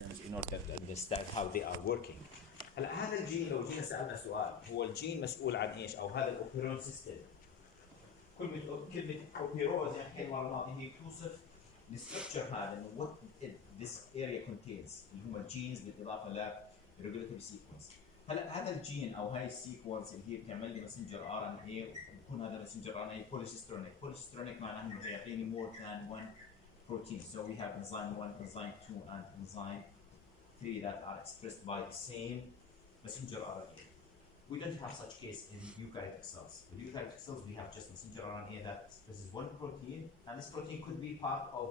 in order to understand how they are working. هلا هذا الجين لو جينا سالنا سؤال هو الجين مسؤول عن ايش او هذا الاوبيرون سيستم. كلمه اوبيرون زي ما حكينا المره الماضيه هي توصف الستركشر هذا انه what this area contains اللي هم الجينز بالاضافه ل regulatory sequence. هلا هذا الجين او هاي السيكونس اللي هي بتعمل لي ماسنجر ار ان اي وبكون هذا ماسنجر ار ان اي بوليسيسترونيك معناه انه يعطيني more than one protein. So we have enzyme 1, enzyme 2 and enzyme 3 that are expressed by the same messenger RNA. We don't have such case in eukaryotic cells. With eukaryotic cells, we have just messenger RNA that expresses one protein, and this protein could be part of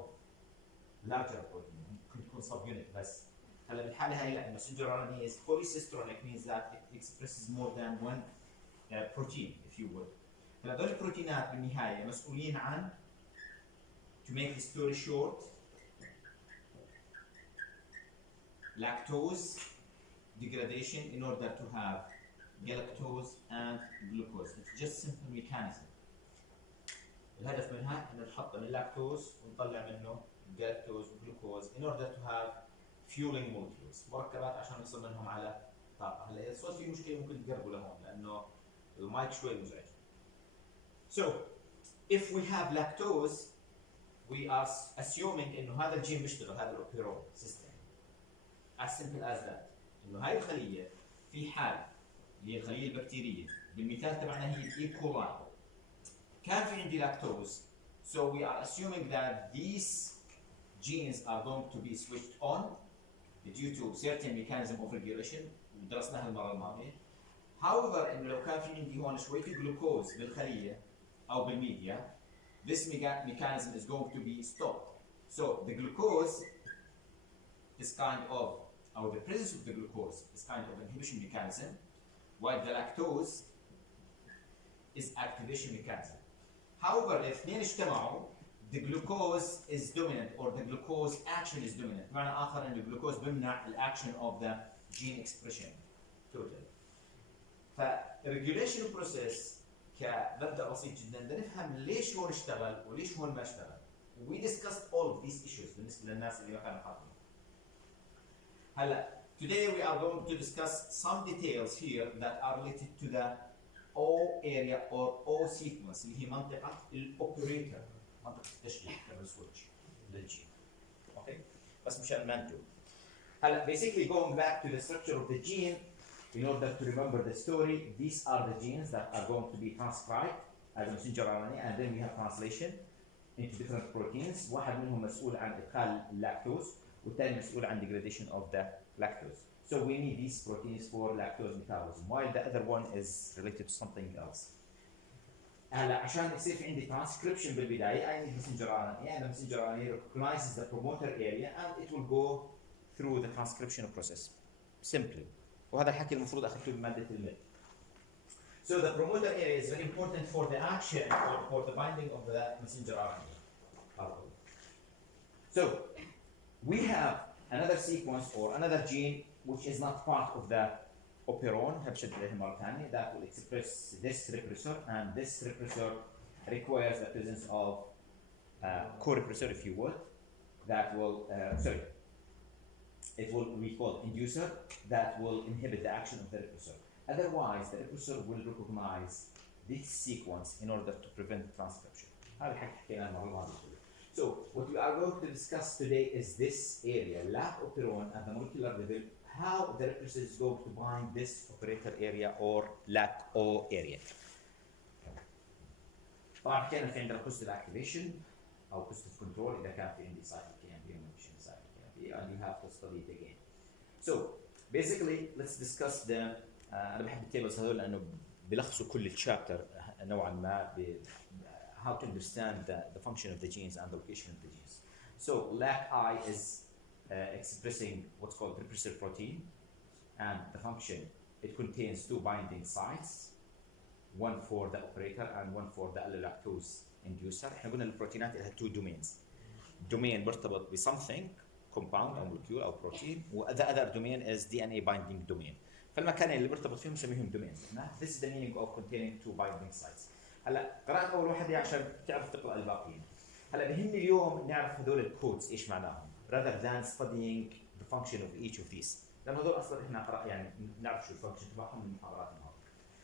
larger protein. It could be subunit بس. هلا بالحالة هاي لا messenger RNA is polycistronic means that it expresses more than one protein, if you would. هلا هذول البروتينات بالنهاية مسؤولين عن to make the story short, lactose degradation in order to have galactose and glucose. It's just simple mechanism. الهدف منها انه نحط من اللاكتوز ونطلع منه galactose وجلوكوز in order to have fueling molecules. مركبات عشان نحصل منهم على طاقة. هلا اذا صار في مشكلة ممكن تقربوا لهون لانه المايك شوي مزعج. So if we have lactose we are assuming انه هذا الجين بيشتغل هذا الاوبيرون سيستم. As simple as that. انه هاي الخليه في حال اللي هي الخليه البكتيريه بالمثال تبعنا هي الاي كولاي كان في عندي لاكتوز. So we are assuming that these genes are going to be switched on due to certain mechanism of regulation ودرسناها المره الماضيه. However انه لو كان في عندي هون شويه جلوكوز بالخليه او بالميديا this mechanism is going to be stopped. So the glucose is kind of, or the presence of the glucose is kind of inhibition mechanism, while the lactose is activation mechanism. However, if اثنين اجتمعوا, the glucose is dominant or the glucose action is dominant. بمعنى آخر إن الجلوكوز بمنع الأكشن of the gene expression. Total. فالregulation process كمبدأ بسيط جدا بدنا نفهم ليش هون اشتغل وليش هون ما اشتغل. We discussed all of these issues بالنسبة للناس اللي ما كانوا حاضرين. هلا today we are going to discuss some details here that are related to the O area or O sequence اللي هي منطقة الأوبريتور منطقة التشغيل السويتش للجين. Okay. بس مشان ما نتوه. هلا basically going back to the structure of the gene. In order to remember the story, these are the genes that are going to be transcribed as a messenger RNA, and then we have translation into different proteins. واحد منهم مسؤول عن إدخال اللاكتوز، والثاني مسؤول عن degradation of the lactose. So we need these proteins for lactose metabolism, while the other one is related to something else. هلا عشان يصير في عندي transcription بالبداية I need messenger RNA, and the messenger RNA recognizes the promoter area and it will go through the transcription process simply. وهذا الحكي المفروض اخذته بماده الميل. So the promoter area is very important for the action or for the binding of the messenger RNA. So we have another sequence or another gene which is not part of the operon هبشد عليه مرة ثانية that will express this repressor, and this repressor requires the presence of co-repressor if you would that will it will be called inducer that will inhibit the action of the repressor. Otherwise, the repressor will recognize this sequence in order to prevent transcription. هذا الحكي حكيناه المرة الماضية. So, what we are going to discuss today is this area, lab operon at the molecular level, how the repressor is going to bind this operator area or LAC-O area. طبعا حكينا في عندنا قصة الاكتيفيشن أو قصة الكنترول إذا كان في عندي cycle KMP or cycle and you have to study it again. So basically let's discuss the أنا بحب التيبلز هذول لأنه بيلخصوا كل الشابتر نوعا ما how to understand the function of the genes and the location of the genes. So LAC-I is expressing what's called repressor protein, and the function it contains two binding sites, one for the operator and one for the allolactose inducer. احنا قلنا البروتينات لها two domains. Domain مرتبط ب something compound او molecule او protein, the other domain is DNA binding domain. فالمكانين اللي مرتبط فيهم نسميهم domains. This is the meaning of containing two binding sites. هلا قرأت أول واحدة عشان تعرف تقرأ الباقيين. هلا بهمني اليوم نعرف هذول الكودز ايش معناهم rather than studying the function of each of these. لأن هذول أصلا إحنا يعني نعرف شو الفانكشن تبعهم من المحاضرات الماضية.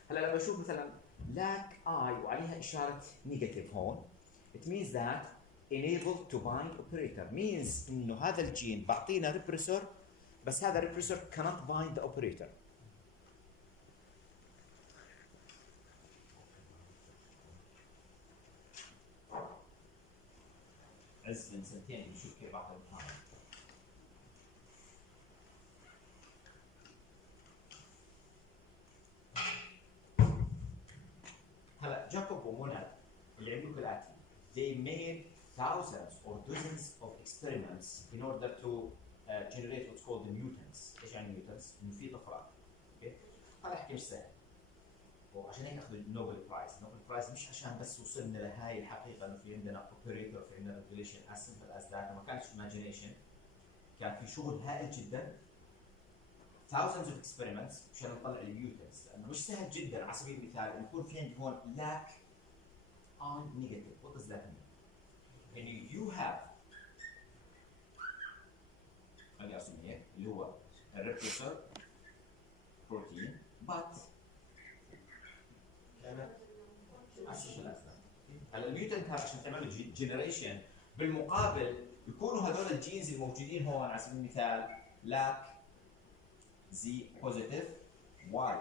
هلا لما أشوف مثلا lack I وعليها إشارة نيجاتيف هون it means that enable to bind operator means إنه هذا الجين بعطينا repressor بس هذا repressor cannot bind the operator. عز من سنتين نشوف كيف بعطي الامتحان. هلا جاكوب وموناد اللي عملوا كالاتي they made thousands or dozens of experiments in order to generate what's called the mutants. ايش يعني mutants؟ انه في طفرات. اوكي؟ هذا احكي مش سهل. وعشان هيك اخذوا النوبل برايز، النوبل برايز مش عشان بس وصلنا لهاي الحقيقه انه في عندنا اوبريتور في عندنا ريجوليشن as simple as that، ما كانش imagination، كان في شغل هائل جدا thousands of experiments مشان نطلع الميوتنتس، لانه مش سهل جدا على سبيل المثال انه يكون في عندي هون lack on negative. what does that mean؟ يعني you have خليني ارسم هيك اللي هو الريبريسور بروتين but هلا الميوتنت هذا عشان تعمل له جنريشن بالمقابل يكونوا هذول الجينز الموجودين هون على سبيل المثال لاك زي بوزيتيف واي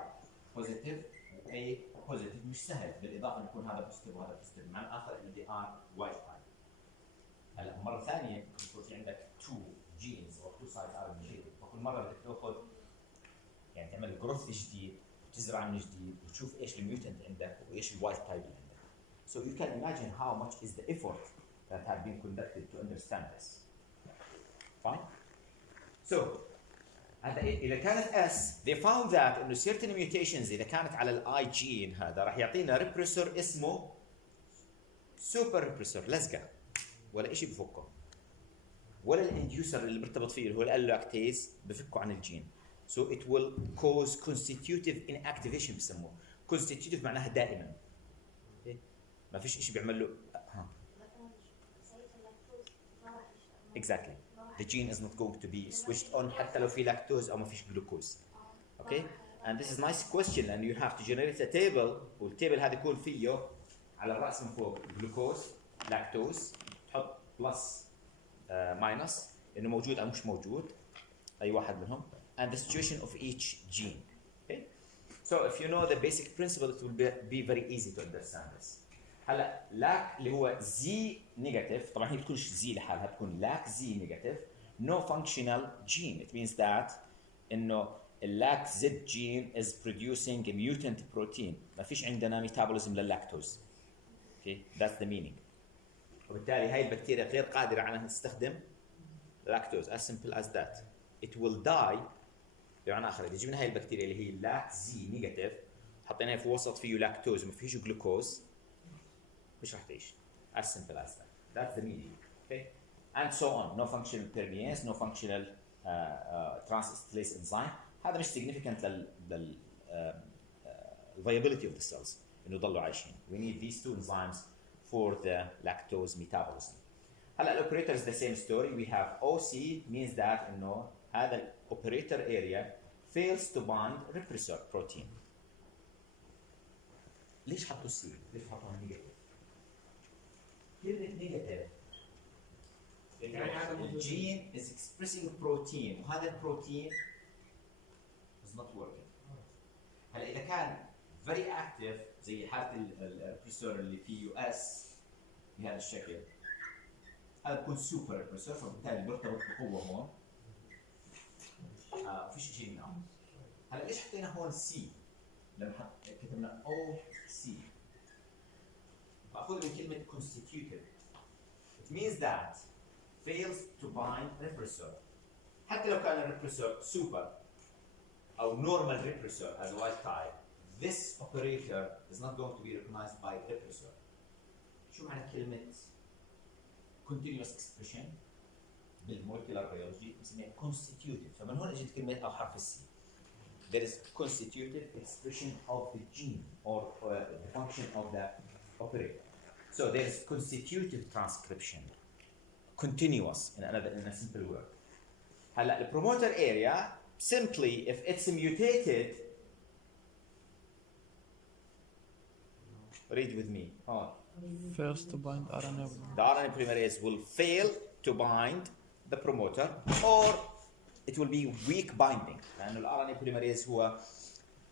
بوزيتيف واي بوزيتيف مش سهل، بالاضافه انه يكون هذا بوزيتيف وهذا بوزيتيف، معنى اخر انه دي ار وايت تايب. هلا مره ثانيه يكون في عندك 2 جينز او 2 سايدز ار ان فكل مره بدك تاخذ يعني تعمل جروث جديد تزرع من جديد وتشوف ايش الميوتنت عندك وايش الوايلد تايب اللي عندك. So you can imagine how much is the effort that have been conducted to understand this. Fine? So إذا كانت S they found that إنه certain mutations إذا كانت على الI gene هذا راح يعطينا repressor اسمه super repressor لزقة ولا شيء بفكه ولا الانديوسر اللي مرتبط فيه اللي هو اللاكتيز بفكه عن الجين. So it will cause constitutive inactivation بسموه. constitutive معناها دائما. ما فيش شيء بيعمل له Exactly. The gene is not going to be switched on حتى لو في لاكتوز أو ما فيش جلوكوز. Okay? And this is nice question and you have to generate a table والتيبل هذا يكون فيه على الرأس من فوق جلوكوز لاكتوز تحط بلس ماينس إنه موجود أو مش موجود أي واحد منهم. And the situation of each gene. Okay? So if you know the basic principle, it will be very easy to understand this. هلا لاك اللي هو زي نيجاتيف، طبعا هي بتكونش زي لحالها، بتكون لاك زي نيجاتيف no functional gene. It means that انه اللاك زد جين is producing a mutant protein. ما فيش عندنا metabolism لللاكتوز. Okay? That's the meaning. وبالتالي هاي البكتيريا غير قادرة على أنها تستخدم لاكتوز as simple as that. It will die. بمعنى آخر إذا جبنا هاي البكتيريا اللي هي لاك زي نيجاتيف حطيناها في وسط فيه لاكتوز وما فيش جلوكوز مش راح تعيش. As simple as that. That's the meaning. Okay? And so on. No functional permease, no functional transacetylase enzyme. هذا مش significant لل viability of the cells إنه يضلوا عايشين. We need these two enzymes for the lactose metabolism. هلا الoperator is the same story. We have OC means that إنه هذا الoperator area fails to bind repressor protein. ليش حطوا C؟ ليش حطوها نيجاتيف؟ كلمة نيجاتيف الجين is expressing protein وهذا البروتين is not working. هلا إذا كان very active زي حالة الريبريسور اللي فيه S بهذا الشكل هذا بيكون سوبر ريبريسور فبالتالي بيرتبط بقوة هون فيش شيء منه. هلا ليش حطينا هون سي؟ لما كتبنا او سي ماخوذ من كلمة constitutive. It means that fails to bind repressor. حتى لو كان الريبريسور سوبر أو normal repressor as a wild type, this operator is not going to be recognized by repressor. شو معنى كلمة continuous expression؟ بالمولكيولار بيولوجي بنسميها constitutive. فمن هون اجت كلمه او حرف السي. There is constitutive expression of the gene or the function of the operator. So there is constitutive transcription, continuous in a simple word. هلا البروموتر اريا simply if it's mutated read with me fails to bind RNA. the RNA polymerase will fail to bind the promoter or it will be weak binding لانه ال RNA polymerase هو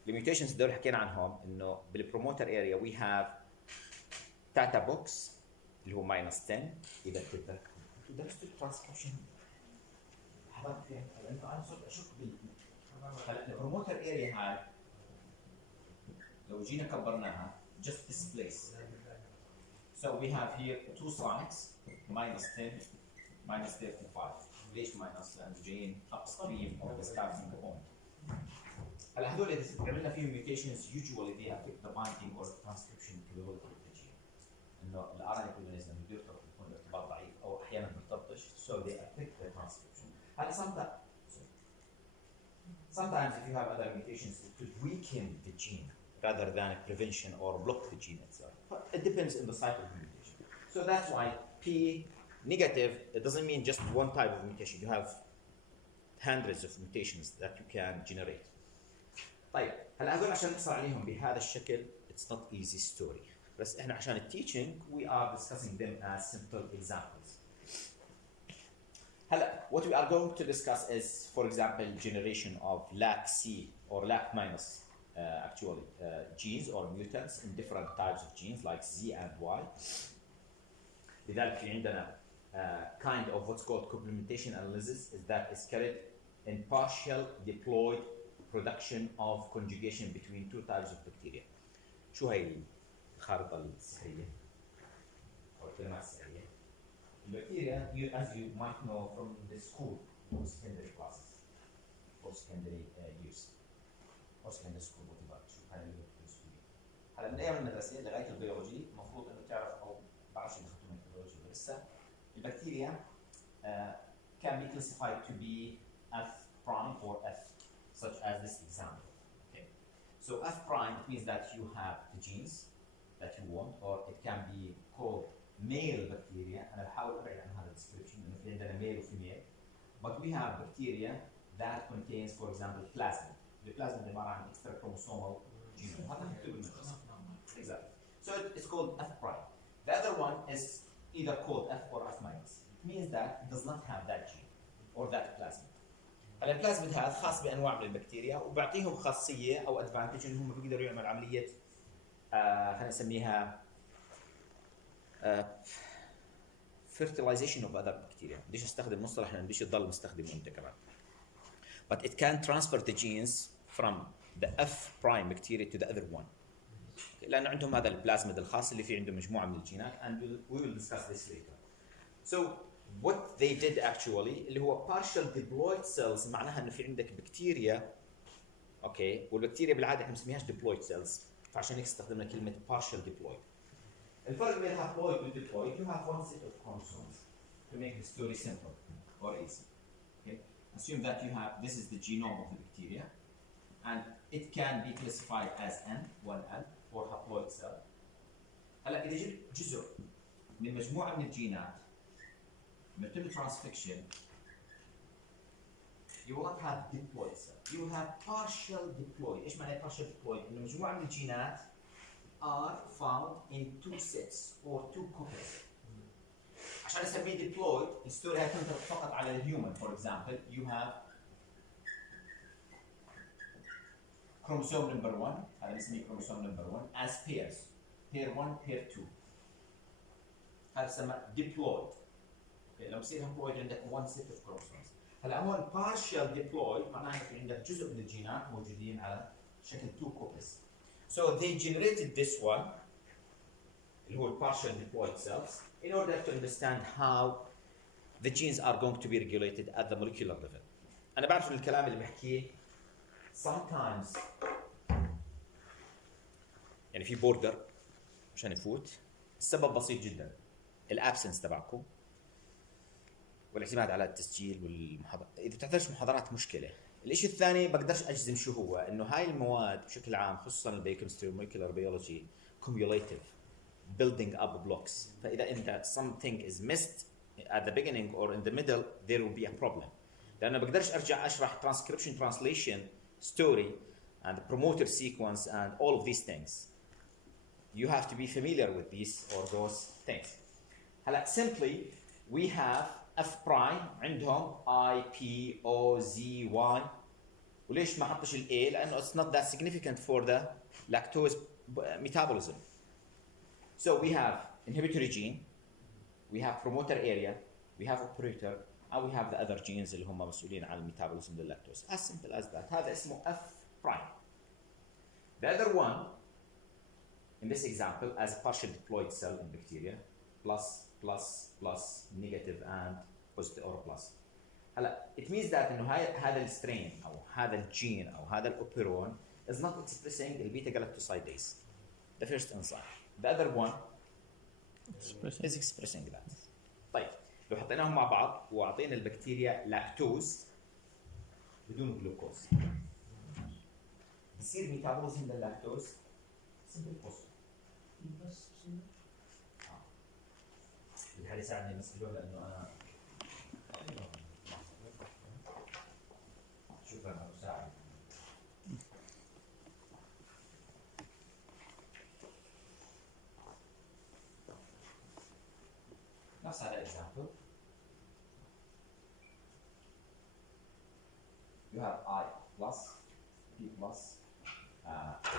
الميوتيشنز دول حكينا عنهم انه بالبروموتر اريا we have تاتا بوكس اللي هو -10 اذا بتتذكر درست الترانسكريبشن حضرت فيها لانه انا صرت اشك هلا البروموتر اريا هاي لو جينا كبرناها just this place so we have here two sides -10 -35 ليش ماينس؟ لانه جايين upstream of the starting point هلا هذول اذا عملنا فيهم mutations usually they affect the binding or the transcription capability of the gene انه ال RNA polymerase لما بيرتبط بيكون الارتباط ضعيف او احيانا ما بيرتبطش so they affect the transcription هلا sometimes if you have other mutations it could weaken the gene rather than prevention or block the gene itself but it depends on the site of the mutation so that's why P negative it doesn't mean just one type of mutation you have hundreds of mutations that you can generate طيب هلا هذول عشان نحصل عليهم بهذا الشكل it's not easy story بس احنا عشان التيتشنج we are discussing them as simple examples هلا what we are going to discuss is for example generation of LAC-C or LAC- actually genes or mutants in different types of genes like Z and Y لذلك في عندنا kind of what's called complementation analysis is that is carried in partial diploid production of conjugation between two types of bacteria. شو هي الخارطة السحرية؟ أو الكلمات السحرية؟ البكتيريا as you might know from the school or secondary classes or secondary years or secondary school whatever شو كان اللي بتدرسوا فيه. هلا من أيام المدرسة لغاية البيولوجي المفروض إنه تعرف أو بعرفش إذا أخذتوا من البيولوجي لسه البكتيريا can be classified to be F prime or F such as this example. Okay. So F prime means that you have the genes that you want, or it can be called male bacteria. أنا بحاول أبعد عن هذا description لأنه في عندنا male و female. But we have bacteria that contains, for example, plasmid. The plasmid عبارة عن extra chromosomal genome. هذا مكتوب بالمدرسة. Exactly. So it's called F prime. The other one is either called F or F minus. It means that it does not have that gene or that plasmid. البلازميد هذا خاص بانواع من البكتيريا وبعطيهم خاصيه او ادفانتج انهم بيقدروا يعملوا عمليه خلينا نسميها fertilization of other bacteria بديش استخدم مصطلح لانه بديش تضل مستخدمه انت كمان but it can transfer the genes from the F prime bacteria to the other one لانه عندهم هذا البلازميد الخاص اللي فيه عنده مجموعه من الجينات and we will discuss this later so what they did actually اللي هو partial diploid cells معناها انه في عندك بكتيريا اوكي والبكتيريا بالعاده احنا ما بنسميهاش diploid cells فعشان هيك استخدمنا كلمه partial diploid. الفرق بين haploid و diploid you have one set of chromosomes to make the story simple or easy. Okay? Assume that you have this is the genome of the bacteria and it can be classified as N1N for haploid cell. هلا اذا جبت جزء من مجموعه من الجينات مرتبط transfixion you will not have diploid cell you will have partial diploid ايش معنى partial diploid؟ انه مجموعه من الجينات are found in two sets or two copies عشان اسميه diploid الستوري هاي تنطبق فقط على الهيومن for example you have chromosome number 1 هذا نسميه chromosome number 1 as pairs pair 1 pair 2 هذا يسمى diploid. لما يصير haploid عندك one set of chromosomes. هلا هون partial diploid معناها في عندك جزء من الجينات موجودين على شكل two copies. So they generated this one اللي هو partial diploid cells in order to understand how the genes are going to be regulated at the molecular level. أنا بعرف إن الكلام اللي بحكيه sometimes يعني في border مشان يفوت السبب بسيط جدا الابسنس تبعكم والاعتماد على التسجيل والمحاضرات اذا بتحضرش محاضرات مشكله الشيء الثاني بقدرش اجزم شو هو انه هاي المواد بشكل عام خصوصا البيوكيمستري والمولكيولر بيولوجي cumulative building up blocks فاذا انت something is missed at the beginning or in the middle there will be a problem لانه بقدرش ارجع اشرح transcription translation story and promoter sequence and all of these things. You have to be familiar with these or those things. هلا simply we have f prime عندهم I P O Z Y. وليش ما حطش ال A؟ لانه it's not that significant for the lactose metabolism. So we have inhibitory gene, we have promoter area, we have operator, and we have the other genes اللي هم مسؤولين عن الميتابوليزم لللاكتوز. As simple as that. هذا اسمه F prime. The other one, in this example, as a partial diploid cell in bacteria, plus, plus, plus, negative and positive or plus. هلا it means that انه هذا السترين او هذا الجين او هذا الاوبيرون is not expressing البيتا galactosidase, the first enzyme. The other one is expressing that. طيب لو حطيناهم مع بعض واعطينا البكتيريا لاكتوز بدون جلوكوز يصير ميتابوليزم لللاكتوز سمبل بوست. هذا يساعدني مسألة لانه انا شكرا على المساعدة. نفس هذا example. You have I plus, P plus,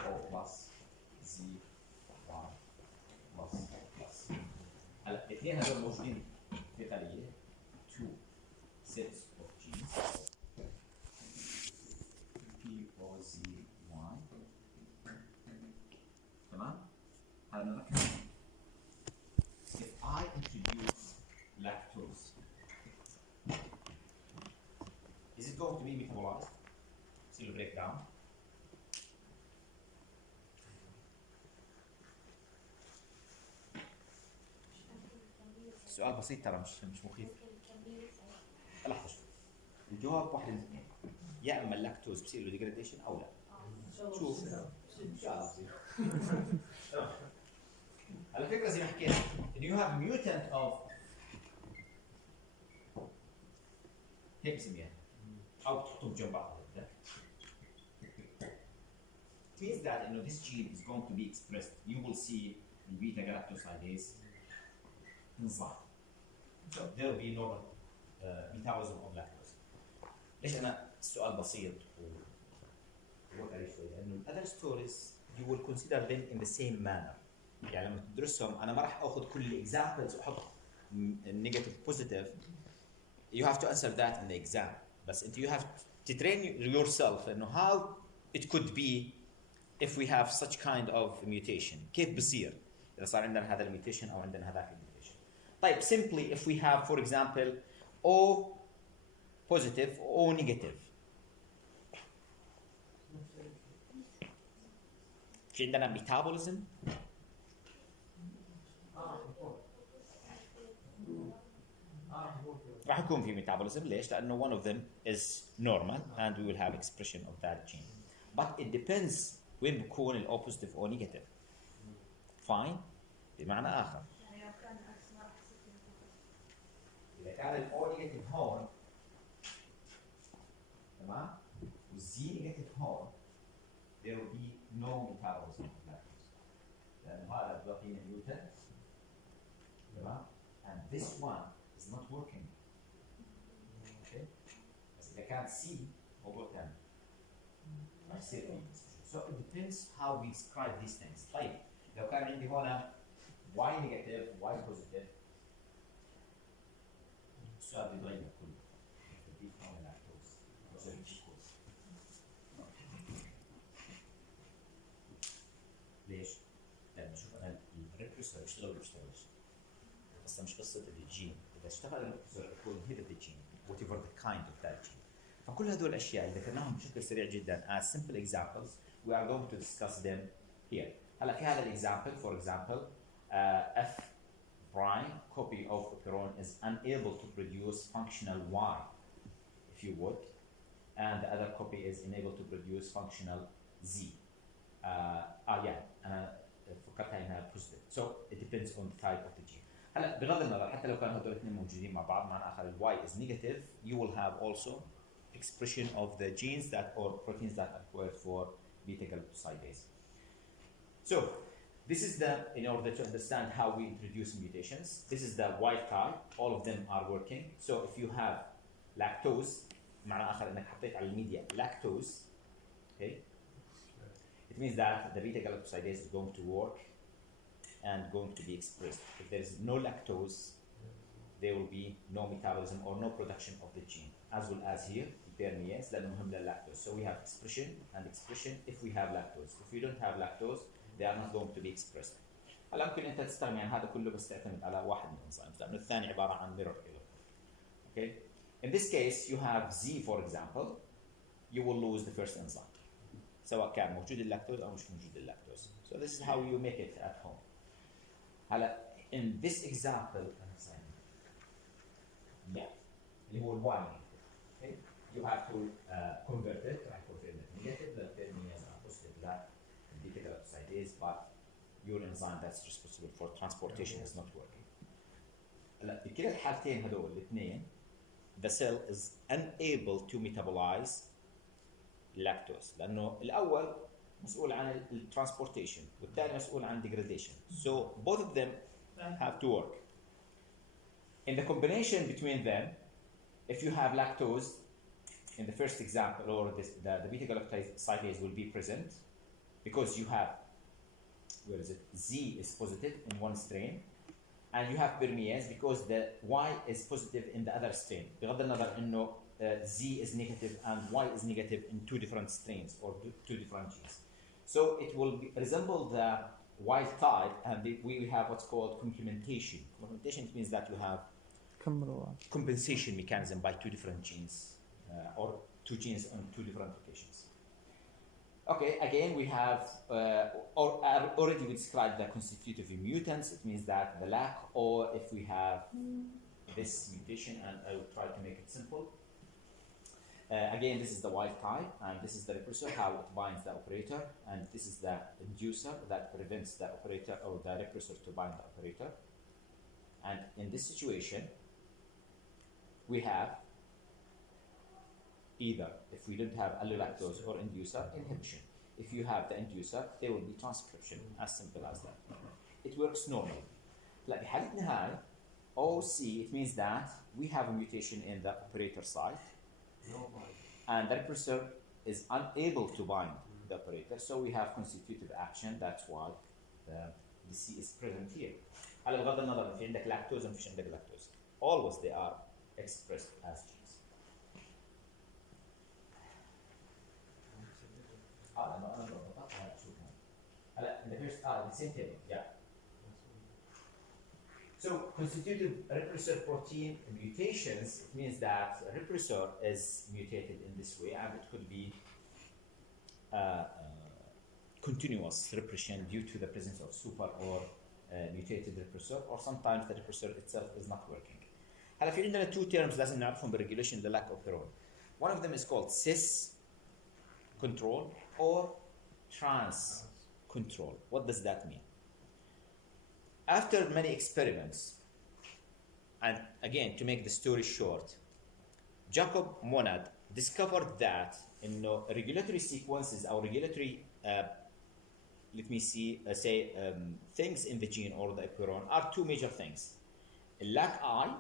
O plus, Z, Y plus, plus. هلا الاثنين هذول موجودين في خلية two sets of genes P O Z Y. تمام؟ هذا نركز. If I introduce lactose, is it going to be metabolized? See the breakdown. السؤال بسيط ترى مش مخيف. لحظة شوي. الجواب واحد من الاثنين. يا اما اللاكتوز بصير له ديجريديشن او لا. شوف. على فكرة زي ما حكينا إنه you have mutant of هيك بسميها أو تحطهم جنب بعض. It means that إنه this gene is going to be expressed. You will see the beta galactosidase enzyme. So there will be normal metabolism of lactose. ليش أنا السؤال بسيط ووقع لي شوي؟ لأنه other stories you will consider them in the same manner. يعني لما تدرسهم انا ما راح اخذ كل الاكزامبلز واحط نيجاتيف بوزيتيف. You have to answer that in the exam. بس انت you have to train yourself انه how it could be if we have such kind of mutation. كيف بصير اذا صار عندنا هذا الميوتيشن او عندنا هذاك الميوتيشن. طيب simply if we have for example O positive O negative. في عندنا metabolism. راح يكون في metabolism. ليش؟ لأنه one of them is normal and we will have expression of that gene. But it depends وين بكون ال O positive or negative. Fine؟ بمعنى آخر. إذا كان ال O negative هون تمام؟ و Z negative هون there will be no metabolism of lactose. لأنه هذا بقي mutant تمام؟ And this one is not working. Okay? بس إذا كان C هو تاني. So it depends how we describe these things. طيب لو كان عندي هنا Y negative Y positive السؤال بيتغير كله. بدي هون لاكتوز. بصير جلوكوز. ليش؟ لأن شوف أنا الريبريسور بيشتغل ولا بيشتغلش. بس مش قصة الجين. إذا اشتغل الريبريسور يكون inhibit the gene whatever the kind of that gene. فكل هذول الأشياء اللي ذكرناهم بشكل سريع جدا as simple examples we are going to discuss them here. هلا في هذا example for example F prime copy of operon is unable to produce functional Y if you would and the other copy is enabled to produce functional Z. فكرتها انها positive. So it depends on the type of the gene. هلا بغض النظر حتى لو كانوا هذول الاثنين موجودين مع بعض معنى اخر ال Y is negative you will have also expression of the genes that or proteins that are required for beta galactosidase. So this is in order to understand how we introduce mutations. This is the wild type. All of them are working. So if you have lactose, معنى آخر إنك حطيت على الميديا lactose, okay, it means that the beta galactosidase is going to work and going to be expressed. If there is no lactose, there will be no metabolism or no production of the gene, as well as here permease لأنه مهم لللاكتوز. So we have expression and expression if we have lactose. If we don't have lactose, they are not going to be expressed. هلا ممكن أنت تستغني عن هذا كله بس تعتمد على واحد من الانزيمز لأنه الثاني عبارة عن mirror image. Okay. In this case, you have Z, for example, you will lose the first enzyme. سواء كان موجود اللاكتوز أو مش موجود اللاكتوز. So this is how you make it at home. هلا in this example, yeah, اللي هو الواي negative. You have to convert it راح يكون في عندك negative للبيرميز أو positive للبيتا galactosidase, but your enzyme that's responsible for transportation is not working. هلا بكلا الحالتين هذول الاثنين the cell is unable to metabolize lactose لأنه الأول مسؤول عن transportation والثاني مسؤول عن degradation. So both of them have to work. In the combination between them, if you have lactose in the first example, or the beta galactosidase will be present because you have, where is it? Z is positive in one strain, and you have permease because the Y is positive in the other strain. بغض النظر إنه Z is negative and Y is negative in two different strains or two different genes. So it will resemble the wild type, and we have what's called complementation. Complementation means that you have compensation mechanism by two different genes or two genes on two different locations. Okay, again we have already we described the constitutive mutants. It means that the lack, or if we have this mutation, and I will try to make it simple. Again, this is the wild type, and this is the repressor, how it binds the operator, and this is the inducer that prevents the operator or the repressor to bind the operator. And in this situation, we have either, if we don't have allolactose or inducer, inhibition. If you have the inducer, there will be transcription, as simple as that. It works normally. Like بحالتنا هاي, OC, it means that we have a mutation in the operator site, and the repressor is unable to bind the operator, so we have constitutive action. That's why the C is present here. على بغض النظر في عندك لاكتوز أو مفيش عندك لاكتوز, always they are expressed as genes. in the first the same table, yeah. So constitutive repressor protein mutations, it means that repressor is mutated in this way, and it could be continuous repression due to the presence of super or mutated repressor, or sometimes the repressor itself is not working. هلا في عندنا two terms لازم نعرفهم بالregulation the lack of neuron. One of them is called cis control or trans control. What does that mean? After many experiments, and again to make the story short, Jacob Monod discovered that in regulatory sequences or regulatory let me see things in the gene or the operon are two major things: LAC-I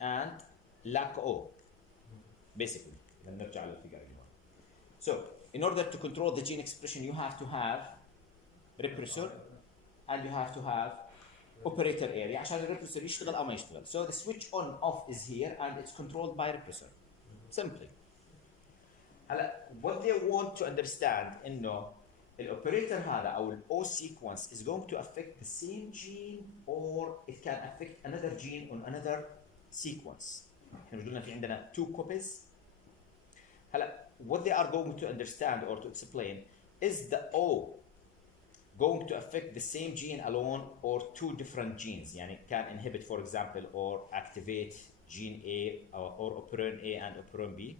and LAC-O, basically. So in order to control the gene expression, you have to have repressor and you have to have operator area عشان الريبريسور يشتغل أو ما يشتغل. So the switch on off is here and it's controlled by repressor. Simply. هلا what they want to understand إنه الoperator هذا أو ال O sequence is going to affect the same gene or it can affect another gene on another sequence. احنا قلنا في عندنا two copies. هلا what they are going to understand or to explain is the O going to affect the same gene alone or two different genes. يعني can inhibit, for example, or activate gene A or operon A and operon B.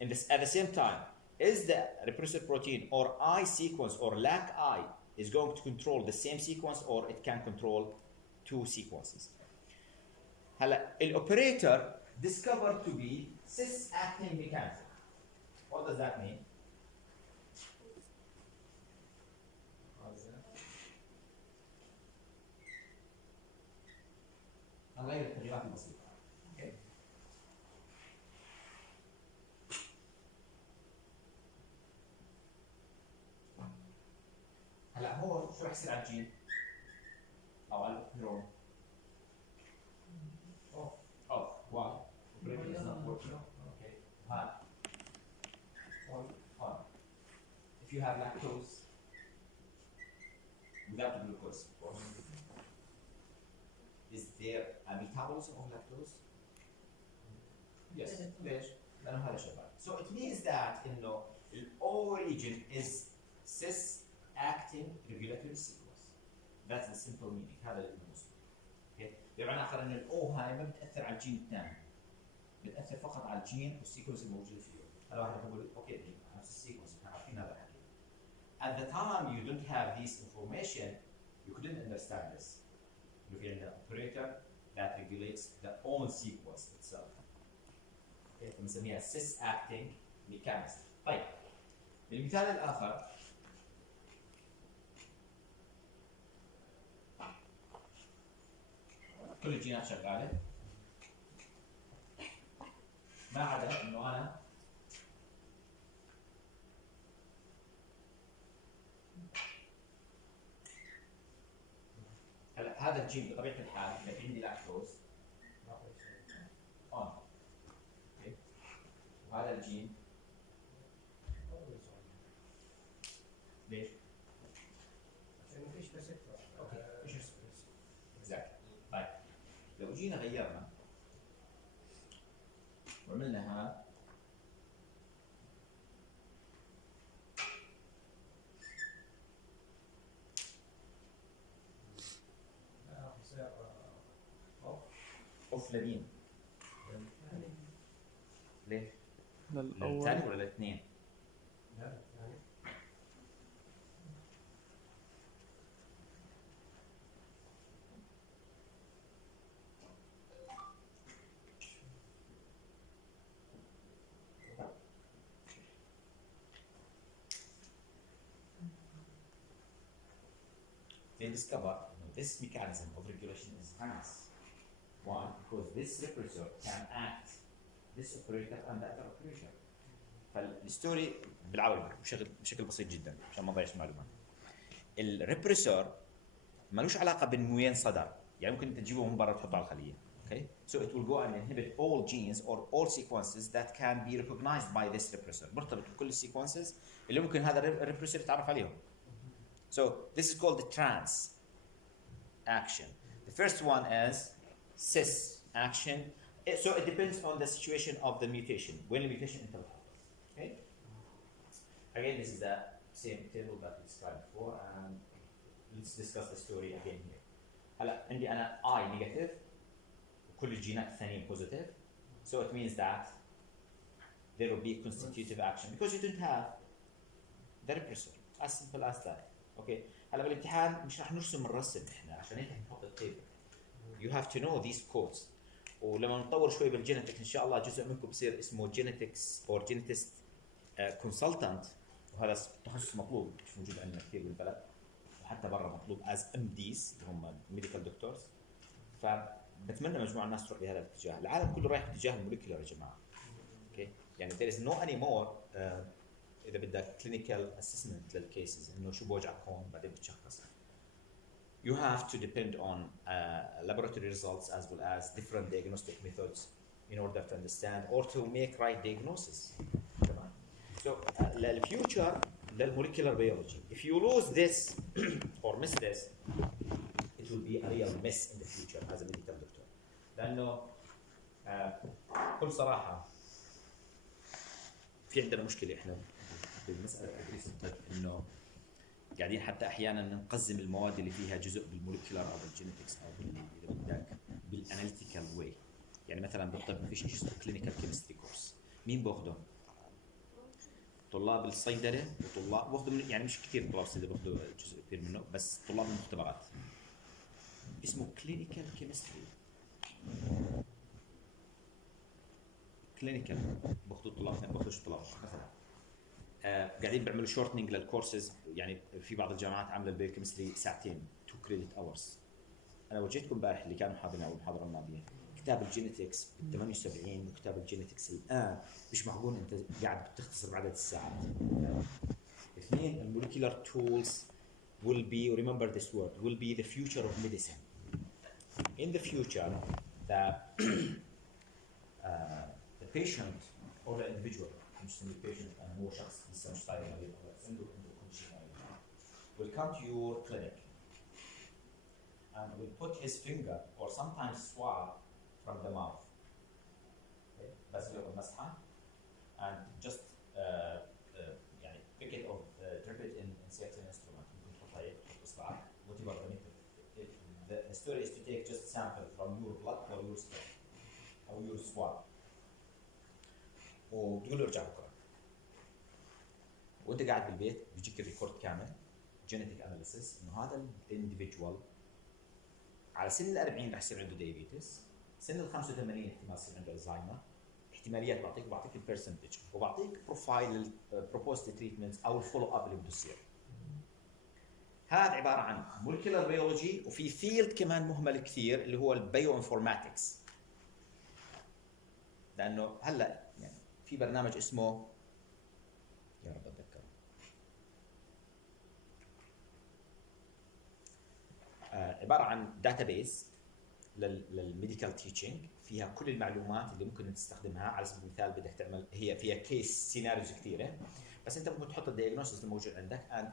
At the same time, is the repressor protein or I sequence or LAC-I is going to control the same sequence or it can control two sequences. هلا الoperator discovered to be cis-acting mechanism. What does that mean? نغير التغييرات البسيطة. Okay. هلا هون شو رح يصير على الجين؟ أو على النيورون؟ Off. Why? Operator is not working. Okay. On. If you have lactose without glucose, of course, is there a metabolism of lactose? Yes. ليش؟ لأنه هذا شغال. So it means that إنه ال O region is cis-acting regulatory sequence. That's the simple meaning. هذا اللي بنوصله. Okay. بمعنى آخر إن ال O هاي ما بتأثر على الجين الثاني. بتأثر فقط على الجين والسيكونس الموجود فيه. هلا واحد يقول أوكي نفس السيكونس إحنا عارفين هذا الحكي. At the time you don't have this information, you couldn't understand this. You feel the operator that regulates the own sequence itself. بنسميها cis-acting mechanism. طيب المثال الآخر كل الجينات شغالة ما عدا إنه أنا هلا هذا الجين بطبيعة الحال إذا في عندي لاكتوز on. اوكي وهذا الجين ليش؟ عشان ما فيش ريسبتور. اوكي ايش اكزاكتلي. طيب لو جينا غيرنا وعملنا هذا يصير اوف لمين؟ ليش؟ للأول للثاني ولا للاثنين؟ لا يعني They discover this mechanism of regulation is harness. Why? Because this repressor can act this operator and the other operator. فالستوري بالعربي بشكل بسيط جدا عشان ما نضيعش معلومات. الريبريسور ملوش علاقه بين وين صدر، يعني ممكن انت تجيبه من برا تحطه على الخليه. Okay? So it will go and inhibit all genes or all sequences that can be recognized by this repressor. مرتبط بكل السيكونسز اللي ممكن هذا الريبريسور يتعرف عليهم. So this is called the trans action. The first one is cis action. So it depends on the situation of the mutation. When the mutation enters. Okay. Again, this is the same table that we described before, and let's discuss the story again here. هلا عندي أنا I negative وكل الجينات الثانيين positive. So it means that there will be constitutive action because you don't have the repressor. As simple as that. Okay. هلا بالامتحان مش راح نرسم الرسم احنا عشان هيك نحط التيبل. You have to know these codes. ولما نطور شوي بالجينيتكس ان شاء الله جزء منكم بصير اسمه جينيتكس اور جينيتست كونسلتنت، وهذا تخصص مطلوب مش موجود عندنا كثير بالبلد وحتى برا مطلوب از ام ديز اللي هم ميديكال دكتورز. فبتمنى مجموعه الناس تروح بهذا الاتجاه. العالم كله رايح باتجاه الموليكولر يا جماعه. اوكي يعني there is no anymore اذا بدك كلينيكال اسسمنت للكيسز انه شو بوجعك هون بعدين بتشخص. You have to depend on laboratory results as well as different diagnostic methods in order to understand or to make right diagnosis. So, the future, the molecular biology. If you lose this or miss this, it will be a real mess in the future as a medical doctor. لأنه بكل صراحة في عندنا مشكلة إحنا بالمسألة التدريس الطب إنه قاعدين حتى احيانا نقزم المواد اللي فيها جزء بالمولكيولر او بالجينيتكس او اذا بدك بالاناليتيكال واي. يعني مثلا بالطب ما فيش شيء اسمه كلينيكال كيمستري كورس. مين باخده؟ طلاب الصيدله وطلاب باخذوا يعني مش كثير طلاب الصيدله باخذوا جزء كبير منه بس طلاب المختبرات. اسمه كلينيكال كيمستري. كلينيكال باخذوا طلاب اثنين باخذوش طلاب مثلا قاعدين بيعملوا شورتنج للكورسز، يعني في بعض الجامعات عامله البيوكيمستري ساعتين 2 كريدت اورز. انا وجيتكم امبارح اللي كانوا حاضرين او المحاضره الماضيه كتاب الجينيتكس بال 78 وكتاب الجينيتكس الان مش معقول انت قاعد بتختصر بعدد الساعات. اثنين المولكيولر تولز will be, remember this word, will be the future of medicine. In the future, the patient or the individual, مش the patient أنا هو شخص لسه مش طاير مريض أو عنده كل شيء مريض, will come to your clinic and will put his finger or sometimes swab from the mouth. Okay. بس له المسحة and just يعني pick it or drip it in certain instrument. ممكن تحطها تحط إصبعك whatever the method. The story is to take just sample from your blood or your skin or your swab. وتقول له ارجع بكره. وانت قاعد بالبيت بيجيك الريكورد كامل جينيتيك اناليسيس انه هذا الانديفيدوال على سن ال 40 رح يصير عنده دايابيتس، سن ال 85 احتمال يصير عنده الزهايمر، احتماليات بعطيك البرسنتج وبعطيك بروفايل البروبوزد تريتمنتس او الفولو اب اللي بده يصير. هذا عباره عن مولكيولر بيولوجي وفي فيلد كمان مهمل كثير اللي هو البايو انفورماتكس. لانه هلا يعني في برنامج اسمه يا رب اتذكره عباره عن داتابيز للميديكال تيتشنج فيها كل المعلومات اللي ممكن تستخدمها. على سبيل المثال بدك تعمل هي فيها كيس سيناريوز كثيره بس انت ممكن تحط الدياجنوستس الموجود عندك and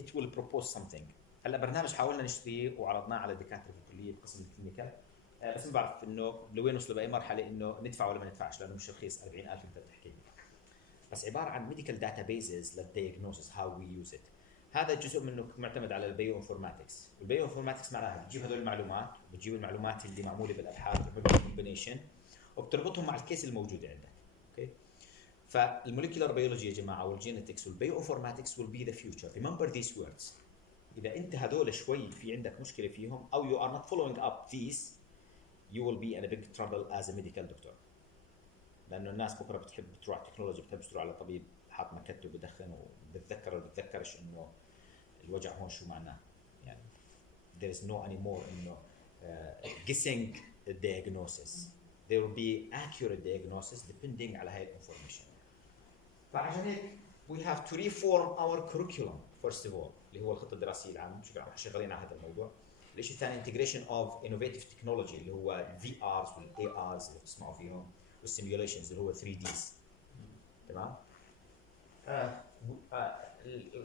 it will propose something. هلا برنامج حاولنا نشتريه وعرضناه على دكاتره في الكليه بقسم الكلينيكال بس ما بعرف انه لوين وصلوا باي مرحله انه ندفع ولا ما ندفعش لانه مش رخيص 40,000 انت بتحكي لي. بس عباره عن ميديكال داتابيزز للدياجنوستس هاو وي يوز ات. هذا جزء منه معتمد على البايو انفورماتكس. البايو انفورماتكس معناها بتجيب هذول المعلومات بتجيب المعلومات اللي معموله بالابحاث بتعمل كومبينيشن وبتربطهم مع الكيس الموجوده عندك. اوكي فالمولكيولر بيولوجي يا جماعه والجينيتكس والبايو انفورماتكس will be the future. Remember these words. اذا انت هذول شوي في عندك مشكله فيهم او you are not following up these you will be in a big trouble as a medical doctor. لانه الناس بكره بتحب تروح على التكنولوجيا بتحب تروح على طبيب حاط مكته وبدخن وبتذكر ولا بتذكرش انه الوجع هون شو معناه. يعني there is no anymore انه guessing diagnosis. There will be accurate diagnosis depending على هاي الانفورميشن. فعشان هيك we have to reform our curriculum first of all اللي هو الخطه الدراسيه العامه. شغالين على هذا الموضوع. الشيء الثاني integration of innovative technology اللي هو VRs والARs اللي بتسمعوا فيهم والسيميوليشنز اللي هو 3Ds. تمام؟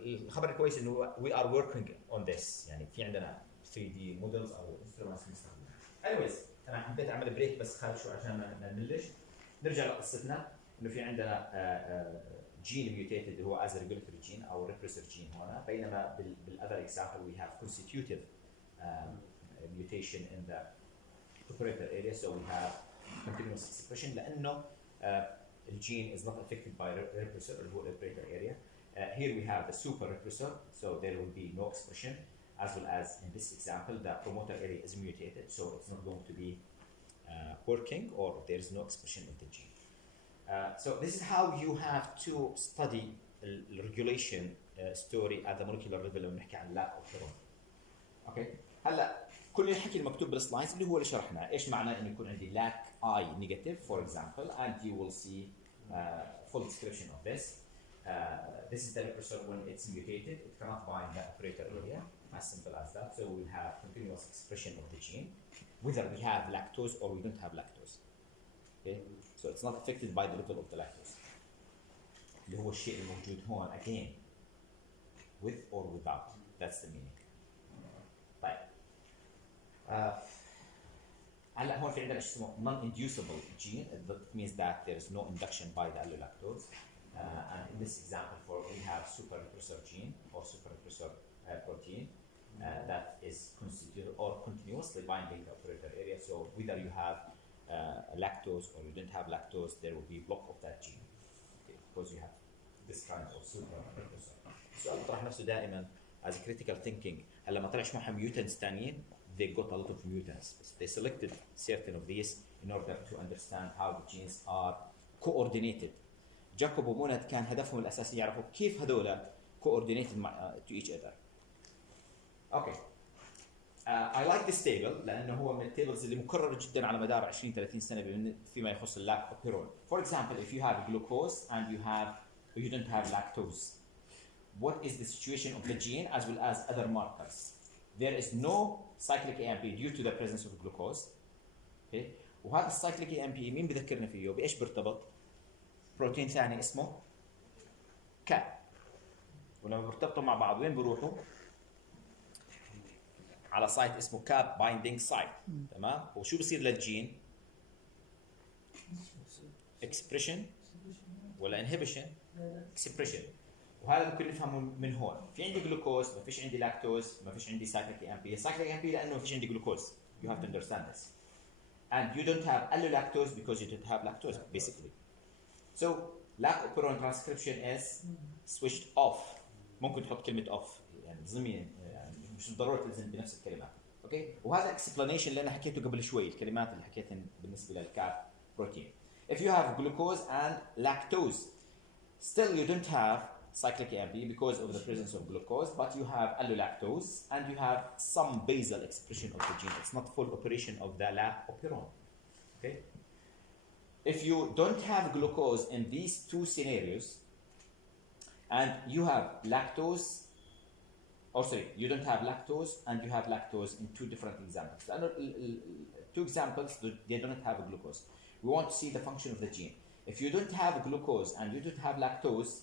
الخبر الكويس انه we are working on this. يعني في عندنا 3D models او instruments نستخدمها. anyways انا حبيت اعمل بريك بس خارج شوي عشان ما نملش. نرجع لقصتنا انه في عندنا جين ميوتيتد اللي هو as a regulatory gene او repressor gene هنا بينما بالاذر example we have constitutive mutation in the operator area so we have continuous expression لانه الجين is not affected by repressor اللي هو operator area. Here we have the super repressor so there will be no expression as well as in this example the promoter area is mutated so it's not going to be working or there is no expression of the gene. So this is how you have to study the regulation story at the molecular level لما نحكي عن lack of neuron. اوكي هلا كل الحكي المكتوب بالسلايدز اللي هو اللي شرحناه ايش معناه انه يكون عندي lack I negative for example and you will see full description of this. This is the repressor when it's mutated it cannot bind the operator area as simple as that so we'll have continuous expression of the gene whether we have lactose or we don't have lactose. Okay so it's not affected by the level of the lactose اللي هو الشيء الموجود هون again with or without that's the meaning. طيب هلا هون في عندنا شيء اسمه non-inducible gene that means that there is no induction by the allolactose and in this example for we have super repressor gene or super repressor protein that is constituted or continuously binding the operator area so whether you have lactose or you don't have lactose there will be block of that gene okay, because you have this kind of super repressor. السؤال بيطرح نفسه دائما as critical thinking هلا ما طلعش معهم mutants ثانيين they got a lot of mutants. They selected certain of these in order to understand how the genes are coordinated. جاكوب ومونت كان هدفهم الاساسي يعرفوا كيف هذول coordinated مع to each other. اوكي. I like this table لانه هو من التيبلز اللي مكرر جدا على مدار 20 30 سنه فيما يخص اللاك اوبيرون. For example, if you have glucose and you don't have lactose, what is the situation of the gene as well as other markers? There is no cyclic AMP due to the presence of glucose. Okay. وهذا السايكليك AMP مين بذكرنا فيه؟ بايش بيرتبط؟ بروتين ثاني اسمه كاب. ولما بيرتبطوا مع بعض وين بيروحوا؟ على سايت اسمه كاب بايندينج سايت. تمام؟ وشو بصير للجين؟ اكسبريشن ولا انهبيشن؟ اكسبريشن. وهذا ممكن نفهمه من هون. في عندي جلوكوز، ما فيش عندي لاكتوز، ما فيش عندي سايكليك AMP. سايكليك AMP لانه ما فيش عندي جلوكوز. You have to understand this. And you don't have allolactose because you don't have lactose basically. So lac operon transcription is switched off. ممكن تحط كلمة off يعني ضمن يعني مش ضروري تلزم بنفس الكلمات. اوكي؟ وهذا explanation اللي انا حكيته قبل شوي، الكلمات اللي حكيتها بالنسبة للكاب بروتين. If you have glucose and lactose, still you don't have cyclic AMP because of the presence of glucose, but you have allolactose and you have some basal expression of the gene. It's not full operation of the lac operon. Okay? If you don't have glucose in these two scenarios and you have lactose, or sorry, you don't have lactose and you have lactose in two different examples. Two examples, they don't have glucose. We want to see the function of the gene. If you don't have glucose and you don't have lactose,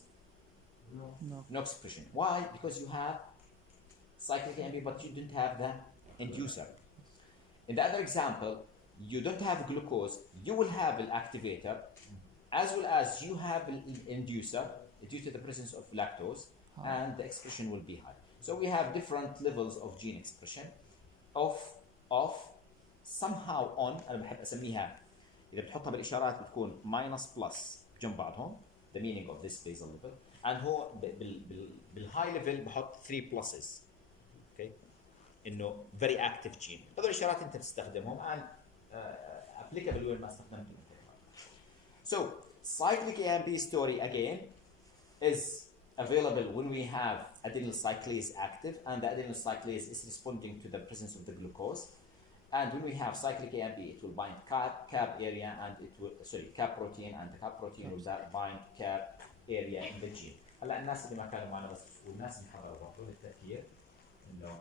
no expression. Why? Because you have cyclic AMP, but you didn't have the inducer. In the other example, you don't have glucose, you will have an activator, as well as you have an inducer due to the presence of lactose, and the expression will be high. So we have different levels of gene expression, off, somehow on. أنا بحب أسميها إذا بتحطها بالإشارات بتكون minus plus جنب بعضهم. The meaning of this basal level. And هو بالهاي ليفل بحط 3 pluses. Okay. إنه very active gene. هذول الإشارات أنت بتستخدمهم and applicable وين ما استخدمتهم. So cyclic AMP story again is available when we have adenyl cyclase active and the adenyl cyclase is responding to the presence of the glucose. And when we have cyclic AMP, it will bind CAP area and it will CAP protein, and the CAP protein will bind CAP area in the gene. هلا الناس اللي ما كانوا معنا بس والناس اللي حضروا برضه للتذكير انه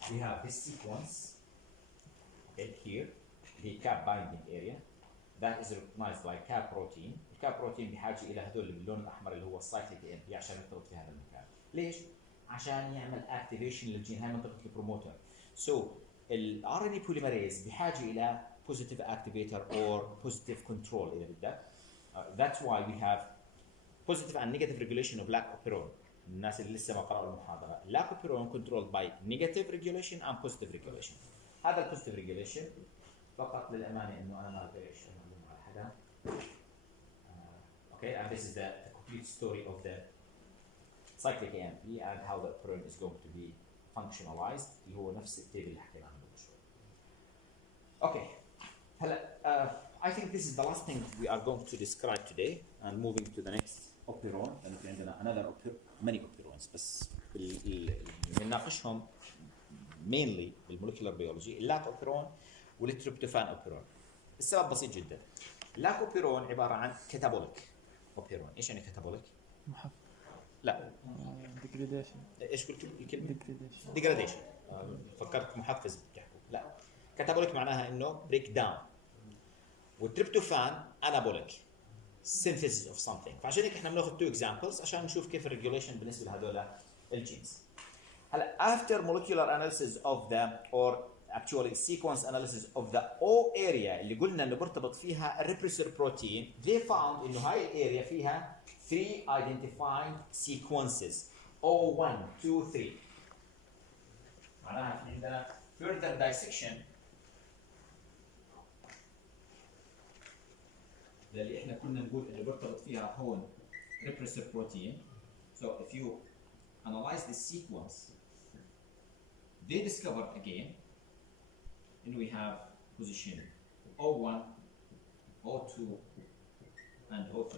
we have this sequence okay here the CAP binding area that is recognized by CAP protein. الCAP protein بحاجه الى هذول اللي باللون الاحمر اللي هو السايكليك AMP عشان يرتبط في هذا المكان. ليش؟ عشان يعمل activation للجين. هاي منطقه البروموتر. So ال RNA polymerase بحاجه الى positive activator or positive control اذا بدك. That's why we have positive and negative regulation of lac operon. الناس اللي لسه ما قرأوا المحاضرة. Lac operon controlled by negative regulation and positive regulation. هذا ال positive regulation فقط للأمانة إنه أنا ما بدي أشرح على حدا. Okay, and this is the complete story of the cyclic AMP and how the operon is going to be functionalized. اللي هو نفس التيبل اللي حكينا عنه قبل شوي. Okay. هلا I think this is the last thing we are going to describe today and moving to the next operon. لأنه في عندنا another many operons بس بنناقشهم mainly بالمولكيولر بيولوجي اللاك اوبيرون والتريبتوفان اوبيرون. السبب بسيط جدا. اللاك اوبيرون عبارة عن كاتابوليك اوبيرون. ايش يعني كاتابوليك؟ محفز. لا. ديجريديشن. ايش قلت الكلمة؟ ديجريديشن. ديجريديشن. فكرت محفز بتحكوا. لا. كاتابوليك معناها انه بريك داون. والتريبتوفان انابوليك. synthesis of something. فعشان هيك احنا بناخذ 2 examples عشان نشوف كيف الريجوليشن بالنسبه لهذول الجينز. هلا after molecular analysis of the or actually sequence analysis of the O area اللي قلنا انه برتبط فيها الريبريسور بروتين, they found انه هاي الاريا فيها 3 identified sequences O1 2 3. معناها عندنا further dissection اللي احنا كنا نقول انه برتبط فيها هون repressor protein. So if you analyze this sequence, they discovered again and we have position O1, O2, and O3.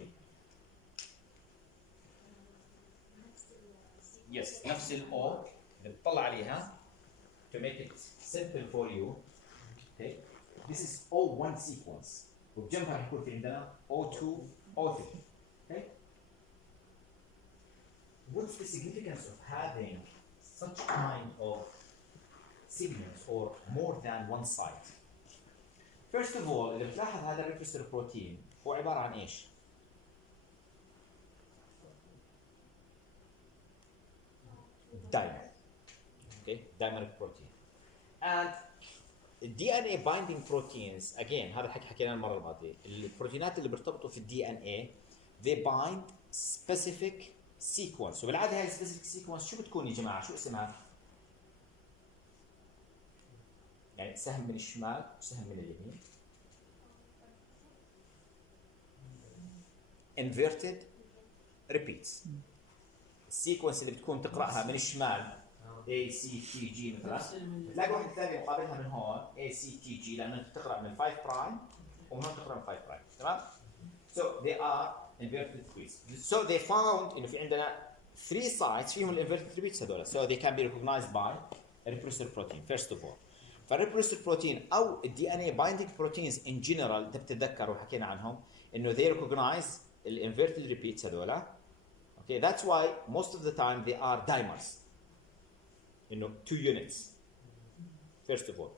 Yes, نفس ال O اللي بتطلع عليها to make it simple for you. Okay, this is O1 sequence. وبجنبها حيكون في عندنا O2, O3. Okay. What's the significance of having such kind of segments or more than one site? First of all, إذا بتلاحظ هذا الريبريسور بروتين هو عبارة عن إيش؟ Dimer. Okay, dimeric protein. And DNA binding proteins, again هذا الحكي حكيناه المرة الماضية، البروتينات اللي بيرتبطوا في DNA they bind specific sequence، وبالعادة هاي specific sequence شو بتكون يا جماعة؟ شو اسمها؟ يعني سهم من الشمال وسهم من اليمين. Inverted repeats. السيكونس اللي بتكون تقرأها من الشمال A C T G مثلا، تلاقي واحد ثاني مقابلها من هون A C T G لأنه أنت تقرأ من 5 برايم وهون تقرأ من 5 برايم، تمام؟ So they are inverted repeats. So they found إنه في عندنا 3 sites فيهم الانفيرتد repeats هذول. So they can be recognized by a repressor protein first of all. فالريبريسور بروتين أو ال DNA binding proteins in general أنت بتتذكر وحكينا عنهم إنه they recognize الانفيرتد repeats هذول. Okay, that's why most of the time they are dimers. إنه 2 units. First of all.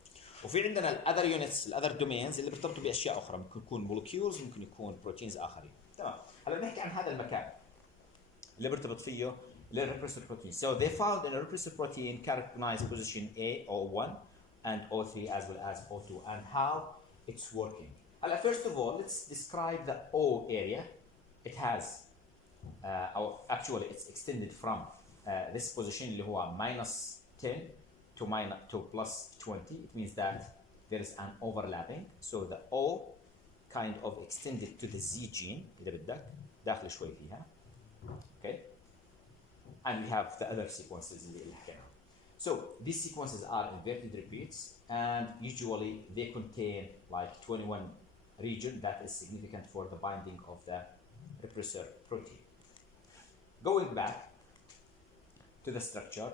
وفي عندنا ال other units, ال other domains اللي بيرتبطوا بأشياء أخرى، ممكن يكون molecules، ممكن يكون proteins آخرين. تمام. هلا بنحكي عن هذا المكان اللي بيرتبط فيه الريبريسور بروتين. So they found in a repressor protein can recognize position A, O1 and O3 as well as O2 and how it's working. هلا first of all let's describe the O area. It has or actually it's extended from this position اللي هو -10 to +20. It means that there is an overlapping. So the O kind of extended to the Z gene إذا بدك داخل شوي فيها. Okay. And we have the other sequences اللي حكيناها. So these sequences are inverted repeats and usually they contain like 21 region that is significant for the binding of the repressor protein. Going back to the structure,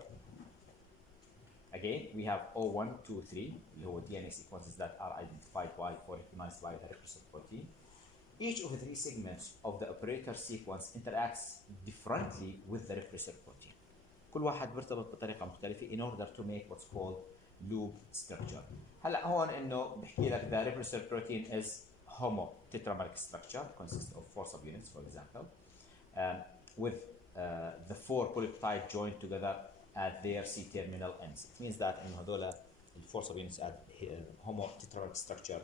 again we have O1, 2, 3 اللي هو DNA sequences that are identified by or recognized by the repressor protein. Each of the 3 segments of the operator sequence interacts differently with the repressor protein. كل واحد بيرتبط بطريقة مختلفة in order to make what's called loop structure. هلا هون إنه بحكي لك the repressor protein is homo-tetrameric structure consists of 4 subunits for example with the 4 polypeptide joined together at their C-terminal ends. It means that إنه هذول ال 4 subunits at homo-tetrameric structure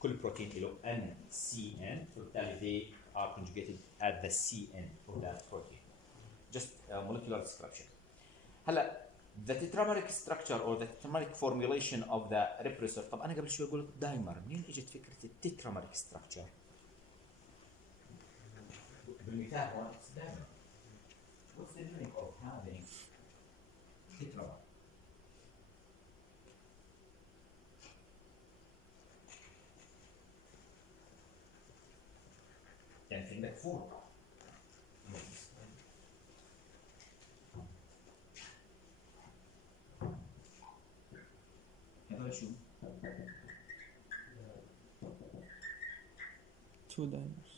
كل بروتين له NCN فبالتالي they are conjugated at the CN for that protein. Just molecular description. هلا the tetrameric structure or the tetrameric formulation of the repressor. طب أنا قبل شوي قلت دايمر، منين إجت فكرة التترامeric structure؟ بالمثال هون it's dimer. What's the meaning of having tetramer? يعني في عندك فور. هذا شو؟ 2 dimers.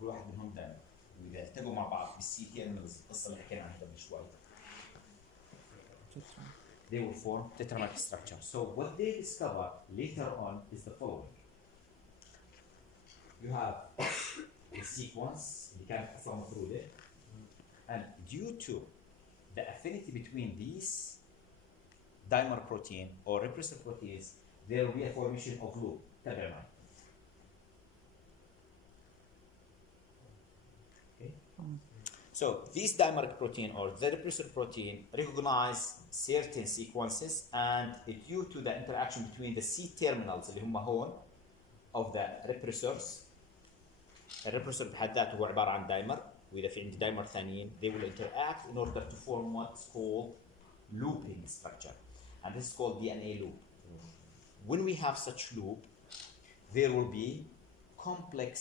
كل واحد منهم دايمر، وإذا التقوا مع بعض بالسي تيرمينالز القصة اللي حكينا عنها قبل شوي. They will form tetrameric structure. So what they discover later on is the following. You have the sequence اللي كانت أصلا مفروضة and due to the affinity between these dimer protein or repressor proteins there will be a formation of loop. تابع معي. Okay. So these dimeric protein or the repressor protein recognize certain sequences and due to the interaction between the C terminals اللي هم هون of the repressors. الريبريسور بحد ذاته هو عبارة عن دايمر، وإذا في عندي دايمر ثانيين they will interact in order to form what's called looping structure and this is called DNA loop. When we have such loop there will be complex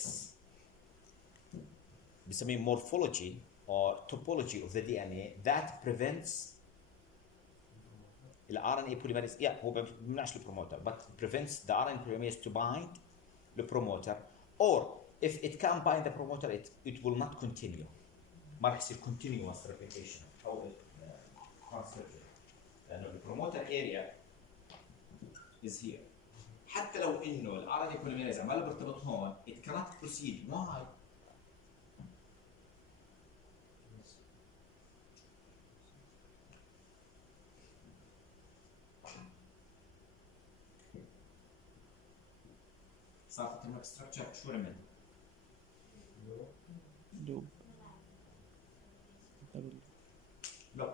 بنسميه morphology or topology of the DNA that prevents the RNA polymerase. Yeah, هو بيمنعش البروموتر but prevents the RNA polymerase to bind the promoter, or if it can bind the promoter it will not continue. ما راح يصير continuous replication أو transcription لأنه البروموتر area is here. حتى لو إنه ال RNA polymerase عمال بيرتبط هون it cannot proceed. Why? صار في structure شو رمل؟ Loop. Double. Look.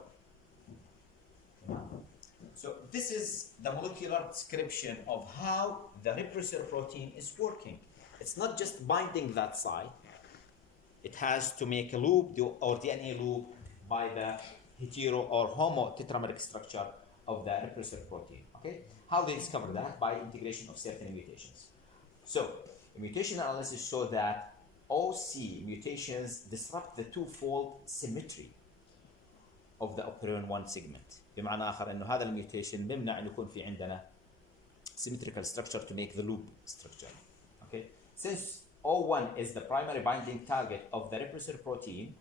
So this is the molecular description of how the repressor protein is working. It's not just binding that site. It has to make a loop or DNA loop by the hetero or homo tetrameric structure of the repressor protein. Okay? How they discover that? By integration of certain mutations. So, mutation analysis show that OC mutations disrupt the two-fold symmetry of the operon 1 segment. بمعنى آخر إنه هذا الميوتيشن بيمنع إنه يكون في عندنا symmetrical structure to make the loop structure. Okay? Since O1 is the primary binding target of the repressor protein,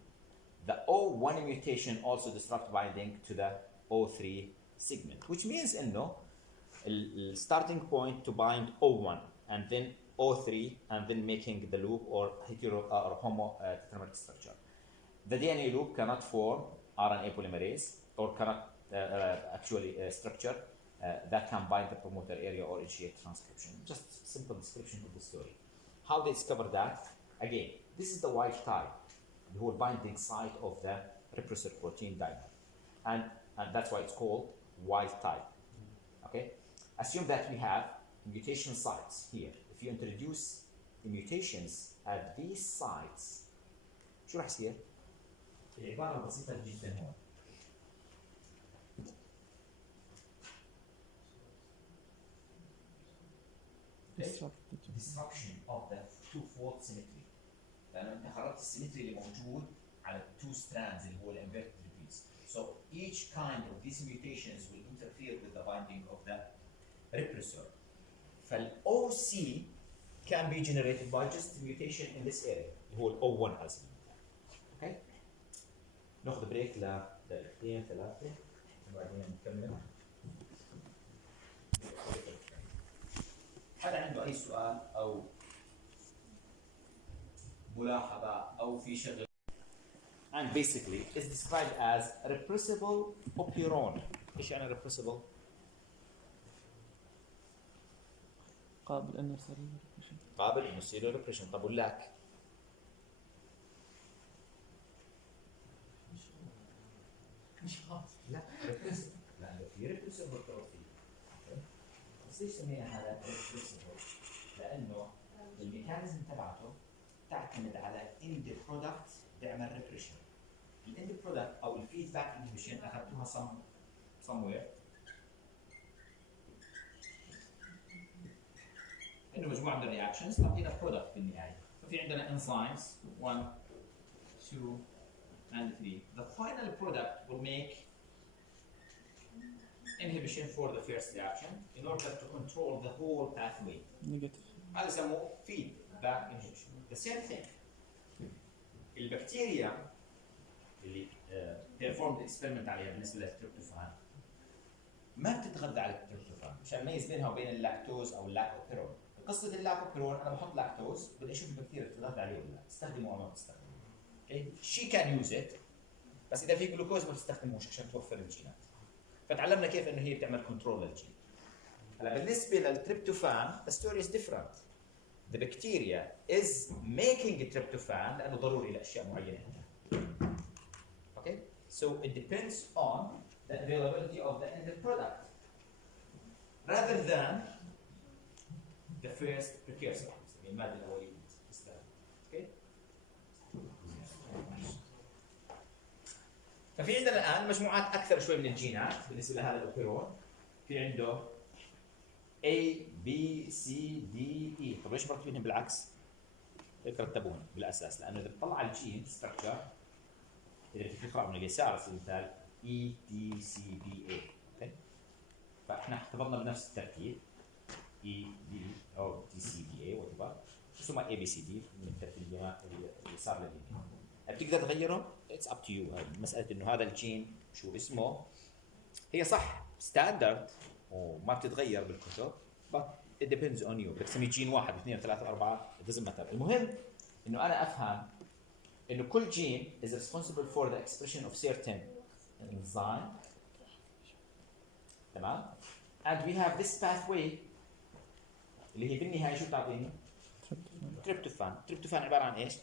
the O1 mutation also disrupts binding to the O3 segment, which means إنه the starting point to bind O1 and then O3 and then making the loop or hetero or homo tetrameric structure. The DNA loop cannot form RNA polymerase or cannot actually structure that can bind the promoter area or initiate transcription. Just simple description of the story. How they discover that? Again, this is the wild type, the whole binding site of the repressor protein dimer. And that's why it's called wild type. Okay? Assume that we have mutation sites here. If you introduce the mutations at these sites, شو راح يصير؟ العبارة بسيطة جدا هون. Disruption of the two-fold symmetry. لأنه أنت خربت السيمتري اللي موجود على two strands اللي هو الانفيرتد repeats. So each kind of these mutations will interfere with the binding of the repressor. فال-OC can be generated by just mutation in this area اللي هو ال-O1 على سبيل المثال. Okay? ناخذ بريك لدقيقتين ثلاثة وبعدين نكمل. حدا عنده أي سؤال أو ملاحظة أو في شغل؟ And basically it's described as repressible operon. إيش يعني repressible؟ قابل انه يصير له repression. قابل انه يصير له ريبريشن. طب واللاك؟ مش خاص. لا ريبريسبل لانه في ريبريسبل بروتين. بس ليش سمينا هذا ريبريسبل؟ لانه الميكانيزم تبعته تعتمد على اند برودكت بيعمل ريبريشن. الاند برودكت او الفيدباك انهبيشن اخذتوها somewhere. انه مجموعه من الرياكشنز تعطينا برودكت بالنهايه. ففي عندنا انزيمز 1 2 and 3. The final product will make inhibition for the first reaction in order to control the whole pathway. Negative. هذا يسموه feedback inhibition. The same thing. البكتيريا اللي performed experiment عليها بالنسبه للتريبتوفان ما بتتغذى على التريبتوفان مشان نميز بينها وبين اللاكتوز او اللاكوبيرون. قصه اللاكوبيرون انا بحط لاكتوز بدي اشوف البكتيريا بتتغذى عليه ولا لا، تستخدمه او ما بتستخدمه. اوكي؟ شي كان يوز ات بس اذا في جلوكوز ما بتستخدموش عشان توفر الجينات. فتعلمنا كيف انه هي بتعمل كنترول للجين. هلا بالنسبه للتريبتوفان the story is different. The bacteria is making tryptophan لانه ضروري لاشياء معينه. Okay? So it depends on the availability of the end product rather than the first precursor. المادة الأولية. Okay? ففي عندنا الآن مجموعات أكثر شوي من الجينات بالنسبة لهذا الأوبيرون. في عنده A B C D E. طب ليش مرتبينهم بالعكس؟ يترتبون بالاساس، لانه اذا بتطلع على الجين ستراكشر، اذا بدك تقرا من اليسار على سبيل المثال EDCBA، فاحنا احتفظنا بنفس الترتيب ED او DCBA وات ثم ABCD من الترتيب اللي صار لليمين. بتقدر تغيره، اتس اب تو يو. مساله انه هذا الجين شو اسمه هي صح ستاندرد وما بتتغير بالكتب، but it depends on you. بدك تسميه جين 1 2 3 4 it doesn't matter. المهم انه انا افهم انه كل جين is responsible for the expression of certain enzyme، تمام؟ and we have this pathway اللي هي بالنهايه شو بتعطيني؟ تريبتوفان. تريبتوفان عباره عن ايش؟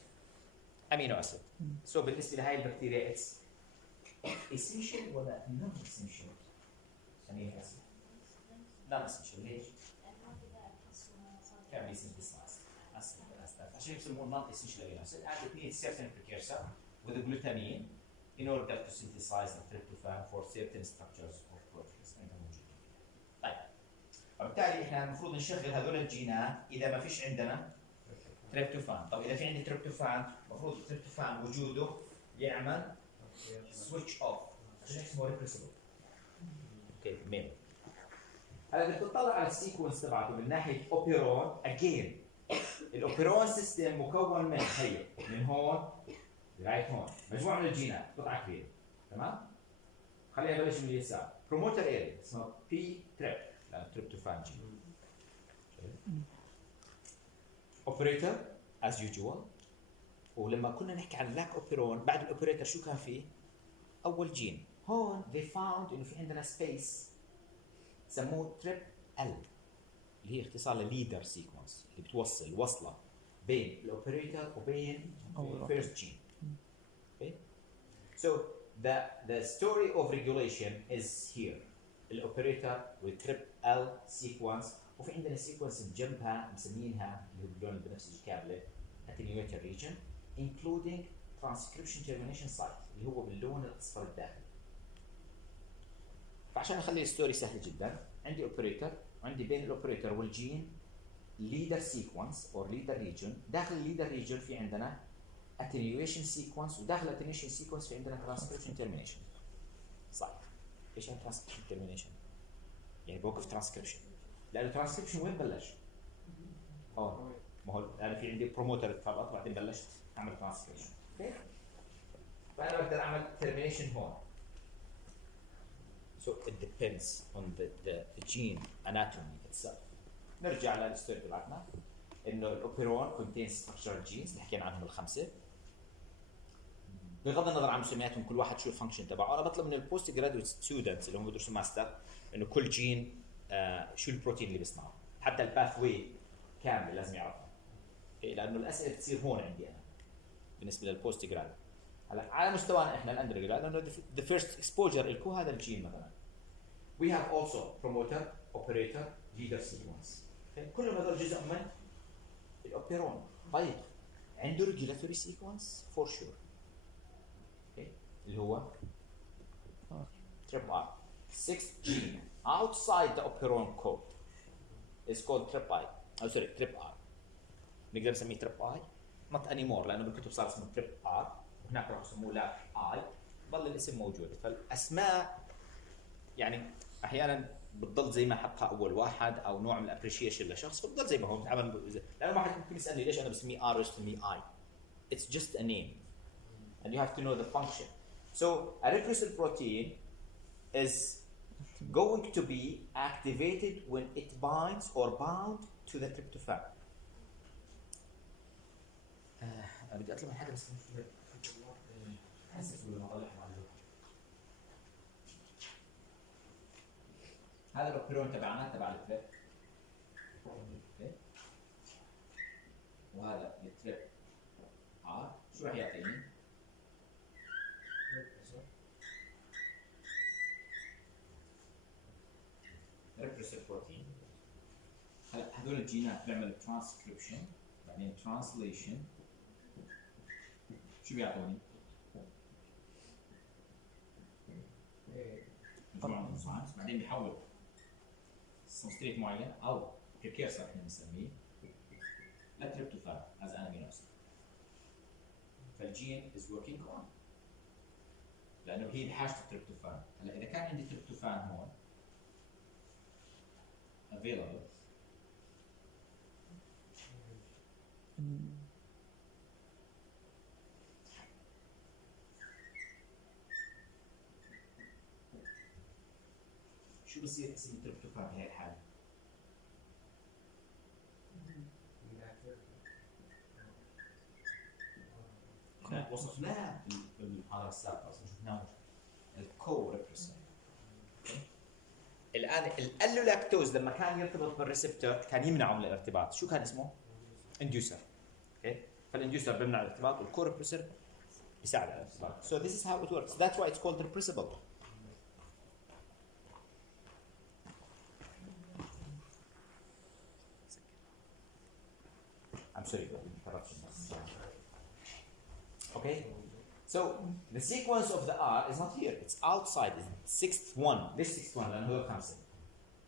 امينو اسيد. سو بالنسبه لهي البكتيريا اتس essential ولا non essential؟ امينو اسيد non essential. ليش؟ can be synthesized as simple as that. عشان يسموه non essential amino acid and it needs certain precursor with the glutamine in order to synthesize the tryptophan for certain structures of proteins. طيب وبالتالي احنا المفروض نشغل هذول الجينات اذا ما فيش عندنا تريبتوفان. طب اذا في عندي تريبتوفان المفروض التريبتوفان وجوده يعمل سويتش اوف عشان اسمه ريبريسبل. اوكي ميم. هلا بدك تطلع على السيكونس تبعته من ناحيه اوبيرون. اجين الاوبيرون سيستم مكون من هي من هون لغايه هون مجموعه من الجينات قطعه كبيره، تمام؟ خلينا نبلش من اليسار. بروموتر اريا اسمه بي تريب لانه تريبتوفان جين. اوبريتور از يوجوال. ولما كنا نحكي عن لاك اوبيرون بعد الاوبريتور شو كان فيه؟ اول جين. هون they found انه في عندنا سبيس سموه تريب ال اللي هي اختصار لليدر سيكونس اللي بتوصل وصله بين الاوبريتور وبين الفيرست جين. Okay? So the story of regulation is here. الاوبريتور والتريب ال سيكونس وفي عندنا سيكونس بجنبها مسمينها اللي هو باللون البنفسجي كامله attenuator region including transcription termination site اللي هو باللون الاصفر الداخلي. فعشان اخلي الستوري سهل جدا عندي اوبريتور وعندي بين الاوبريتور والجين ليدر سيكونس او ليدر ريجن. داخل الليدر ريجن في عندنا attenuation sequence وداخل attenuation sequence في عندنا transcription termination. صح. ايش يعني transcription termination؟ يعني بوقف ترانسكريبشن. لانه ترانسكريبشن وين بلش؟ هون. ما هو انا في عندي بروموتر اتفرط بعدين بلشت اعمل ترانسكريبشن. اوكي؟ فانا بقدر اعمل termination هون. So it depends on the gene anatomy itself. نرجع للستوري تبعتنا انه الاوبيرون contains structural genes اللي حكينا عنهم الخمسه. بغض النظر عن مسمياتهم كل واحد شو الفانكشن تبعه. انا بطلب من البوست جرادويت ستودنتس اللي هم بدرسوا ماستر انه كل جين شو البروتين اللي بيصنعه، حتى الباث واي كامل لازم يعرفها. لانه الاسئله بتصير هون عندي انا بالنسبه للبوست جراد. هلا على مستوانا احنا الاندر جراد لانه the first exposure لكم هذا الجين مثلا. We have also promoter, operator, leader sequence. كلهم هذول جزء من الاوبيرون. طيب عنده regulatory sequence for sure. اللي هو TRPI 6 gene outside the operon code is called TRPI او سوري TRPI. نقدر نسميه TRPI not anymore لانه بالكتب صار اسمه TRPR وهناك راح يسموه لا اي. ظل الاسم موجود. فالاسماء يعني احيانا بتضل زي ما حطها اول واحد او نوع من الابريشيشن لشخص فبتضل زي ما هو بتعامل. لانه واحد ممكن يسالني ليش انا بسميه ار وبسميه اي. It's just a name and you have to know the function. So a repressive protein is going to be activated when it binds or bound to the tryptophan. أنا بدي أطلب من حدا بس حاسس ولا طالع معلومة. هذا الأوبيرون تبعنا تبع التريب. وهذا التريب آر شو راح يعطيني؟ repressive protein. هذول الجينات بيعملوا transcription بعدين translation. شو بيعطوني؟ مجموعة من الانزيمز بعدين بيحول سبستريت معين او precursor احنا بنسميه لتريبتوفان as an amino acid. الجين is working on لانه هي بحاجه التريبتوفان. هلا اذا كان عندي تريبتوفان هون available شو بصير اسم التريبتوفان بهي الحاله؟ احنا وصفناها بالمحاضره السابقه اصلا شفناه الكو ريبريسر. الان الالولاكتوز لما كان يرتبط بالريسبتور كان يمنعه من الارتباط، شو كان اسمه؟ انديوسر. اوكي؟ فالانديوسر بيمنع الارتباط والكو ريبريسر بيساعد على الارتباط. So this is how it works. That's why it's called repressible. I'm sorry for the interruption. Okay? So the sequence of the R is not here. It's outside. It's sixth one. ليش sixth one؟ لأنه هذول خمسة.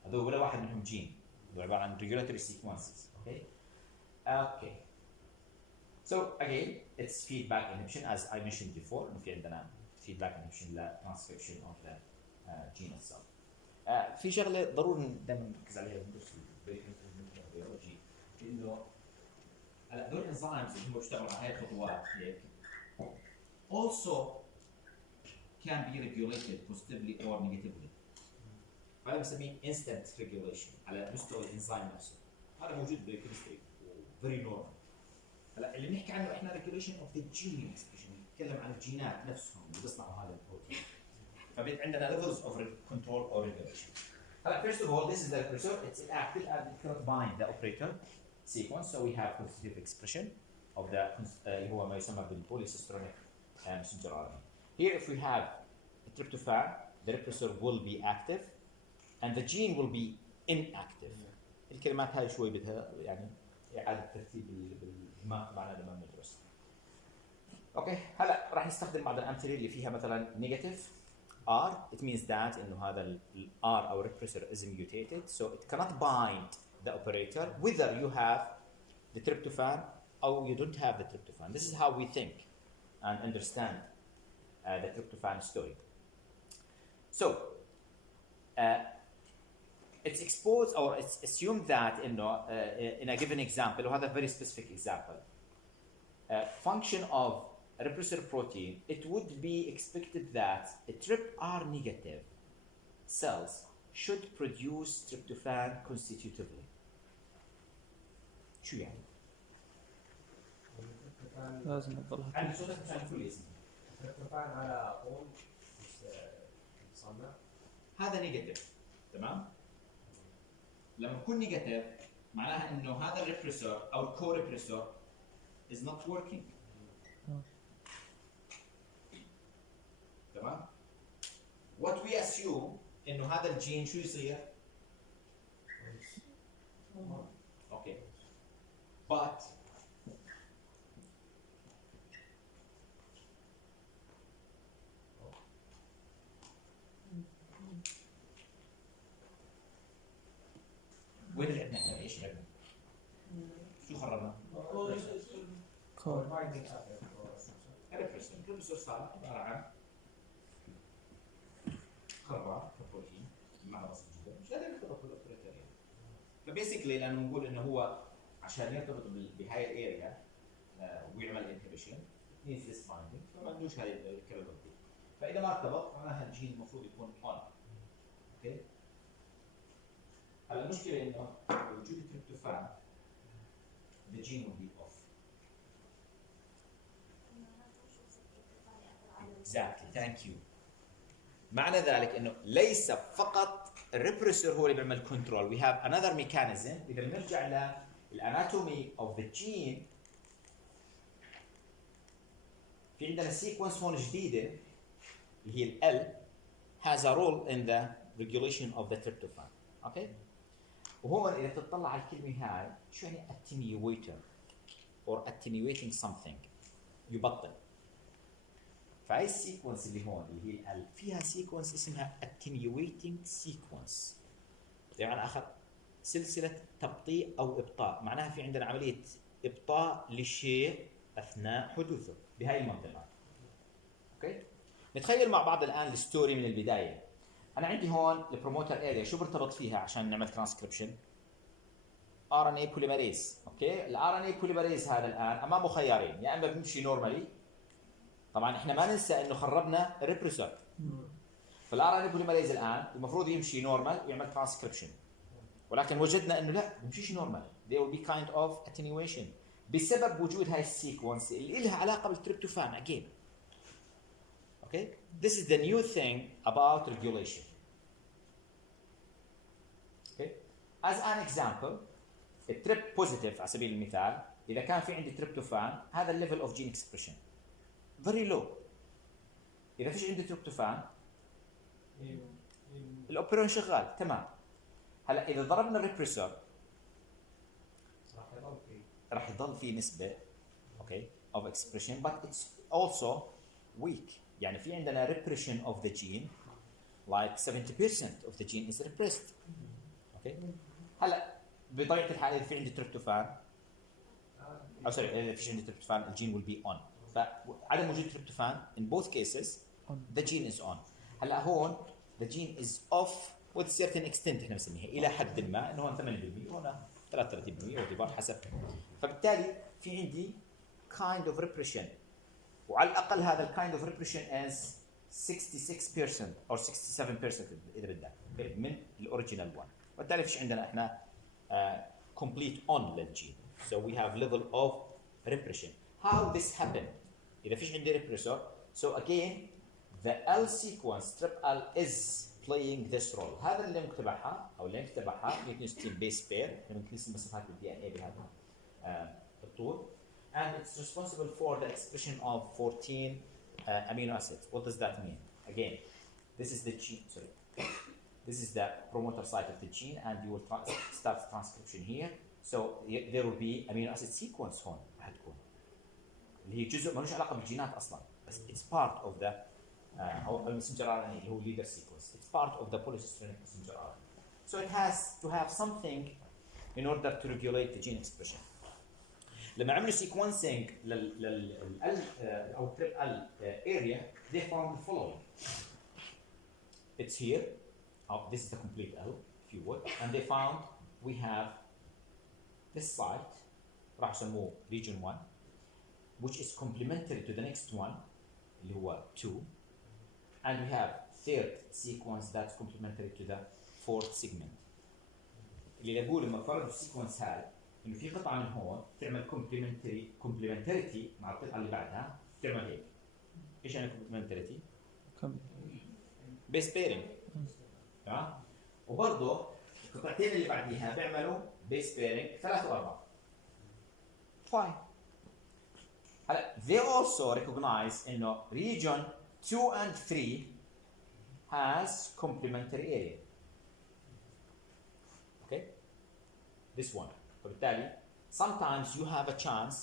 هذول ولا واحد منهم جين. هذول عبارة عن regulatory sequences. Okay? Okay. So again, it's feedback inhibition as I mentioned before. إنه في عندنا feedback inhibition ل transcription of the gene itself. في شغلة ضروري دائما نركز عليها بالدرس البيولوجي إنه هلا هذول الانزيمز اللي هم بيشتغلوا على هاي الخطوات هيك also can be regulated positively or negatively. هذا بنسميه instant regulation على مستوى الانزيم نفسه. هذا موجود بالكيمستري very normal. هلا اللي بنحكي عنه احنا regulation of the gene expression، نتكلم عن الجينات نفسهم اللي بيصنعوا هذا البروتين. فبيت عندنا levels of control or regulation. هلا first of all this is the repressor. It's inactive and it cannot bind the operator sequence, so we have positive expression of the هو ما يسمى بالpolycistronic messenger RNA. Here if we have a tryptophan, the repressor will be active and the gene will be inactive. الكلمات هاي شوي بدها يعني إعادة ترتيب بالدماغ معنا لما ندرس. اوكي هلا راح نستخدم بعض الأمثلة اللي فيها مثلا negative R. It means that إنه هذا ال R أو repressor is mutated, so it cannot bind the operator whether you have the tryptophan or you don't have the tryptophan. This is how we think and understand the tryptophan story. So it's exposed or it's assumed that in a given example, or a very specific example, function of a repressor protein, it would be expected that a TRPR negative cells should produce tryptophan constitutively. شو يعني؟ لازم نضلها عندي صوتك مشان كل اسم. التريبتوفان على طول يصنع. هذا نيجاتيف، تمام؟ لما يكون نيجاتيف معناها انه هذا الريبريسور او الكو ريبريسور is not working. تمام؟ What we assume انه هذا الجين شو يصير؟ اوكي. But وين لعبنا احنا؟ ايش لعبنا؟ شو خربنا؟ كور. الريبريسور صار عباره عن خربان كبروتين مع بسيط جدا مش قادر يرتبط بالاوبريتوريا. فبيسكلي لانه بنقول انه هو عشان يرتبط بهاي الاريا ويعمل انهبيشن needs this binding، فما عندوش هاي الكابابيلتي. فاذا ما ارتبط معناها الجين المفروض يكون اون. اوكي؟ هلا المشكله انه بوجود التريبتوفان the gene will be off. Exactly, thank you. معنى ذلك انه ليس فقط الريبريسور هو اللي بيعمل كنترول. We have another mechanism. اذا بنرجع للاناتومي of the gene في عندنا سيكونس هون جديده اللي هي ال has a role in the regulation of the tryptophan. اوكي؟ وهون اذا تطلع على الكلمه هاي شو يعني attenuator or attenuating something يبطل. فهي السيكونس اللي هون اللي هي ال فيها سيكونس اسمها attenuating sequence. بمعنى اخر سلسله تبطيء او ابطاء، معناها في عندنا عمليه ابطاء لشيء اثناء حدوثه. بهاي المنطقه. اوكي، نتخيل مع بعض الان الستوري من البدايه. انا عندي هون البروموتر اريا، شو برتبط فيها عشان نعمل ترانسكريبشن؟ ار ان اي بوليمريز. اوكي، الار ان اي بوليمريز هذا الان امامه خيارين، يا اما بيمشي نورمالي، طبعا احنا ما ننسى انه خربنا الريبريسور، فالار ان اي بوليمريز الان المفروض يمشي نورمال ويعمل ترانسكريبشن، ولكن وجدنا انه لا بيمشيش نورمال، there will be kind of attenuation بسبب وجود هاي السيكونس اللي لها علاقه بالتريبتوفان again. Okay, this is the new thing about regulation. Okay, as an example, التريب بوزيتيف على سبيل المثال، اذا كان في عندي تريبتوفان هذا الليفل اوف جين اكسبريشن very low. اذا فيش عندي تريبتوفان الاوبرون شغال تمام. هلا اذا ضربنا الريبريسور راح يضل في نسبه اوكي of expression but it's also weak. يعني في عندنا repression of the gene like 70% of the gene is repressed. اوكي، هلا بطبيعه الحال اذا في عندي تريبتوفان او سوري اذا فيش عندي تريبتوفان الجين will be on. فعدم وجود تريبتوفان in both cases the gene is on. هلا هون the gene is off with certain extent احنا بنسميها الى حد ما، انه هون 8% وهنا 33% وتبار حسب. فبالتالي في عندي kind of repression، وعلى الاقل هذا ال kind of repression is 66% or 67% اذا بدك من الاوريجينال 1. وبالتالي فيش عندنا احنا complete on للجين. So we have level of repression. How this happened؟ إذا فيش عندي repressor، so again the L sequence strip L is playing this role. هذا اللينك تبعها أو اللينك تبعها 260 base pair، بنقيس مسافات ال DNA بهذا الطول. And it's responsible for the expression of 14 amino acids. What does that mean? Again, this is the gene. Sorry. This is the promoter site of the gene, and you will start transcription here. So there will be amino acid sequence هون راح تكون اللي هي جزء ملوش علاقه بالجينات اصلا، بس it's part of the او المسنجر RNA اللي هو leader sequence. It's part of the polycystic messenger RNA. So it has to have something in order to regulate the gene expression. لما عملوا sequencing لل او trip L area, they found the following. It's here. This is the complete L, if you would, and they found we have this site, راح يسموه region 1, which is complementary to the next one, اللي هو 2, and we have third sequence that's complementary to the fourth segment. اللي يقول لما فرضوا السيكونس هاي انه في قطعه من هون تعمل complementarity مع القطعه اللي بعدها تعمل هيك. ايش يعني complementarity؟ base pairing. تمام؟ وبرضه القطعتين اللي بعديها بيعملوا base pairing 3 و4. Fine. هلا they also recognize انه region 2 and 3 has complementary area. Okay? This one. فبالتالي sometimes you have a chance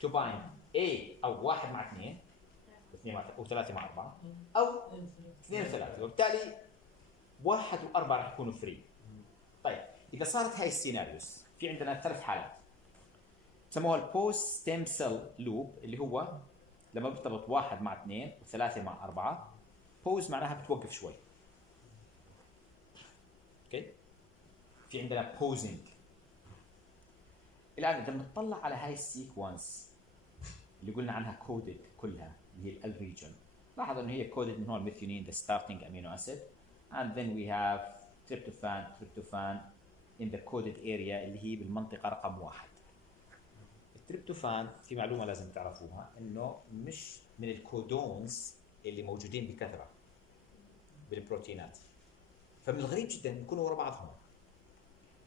to bind A أو 1 مع 2 أو 3 مع 4 أو 2 و3، وبالتالي 1 و4 راح يكونوا فري. طيب إذا صارت هاي السيناريوز في عندنا 3 حالات سموها البوست ستيم سيل لوب، اللي هو لما بيرتبط 1 مع 2 و3 مع 4. بوز معناها بتوقف شوي. اوكي، في عندنا بوزنج. الان اذا بنطلع على هاي السيكونس اللي قلنا عنها كودد كلها اللي هي الريجن، لاحظ انه هي كودد من هون ميثيونين the starting amino acid, and then we have tryptophan in the coded area اللي هي بالمنطقه رقم 1. التريبتوفان في معلومه لازم تعرفوها انه مش من الكودونز اللي موجودين بكثره بالبروتينات، فمن الغريب جدا يكونوا ورا بعضهم.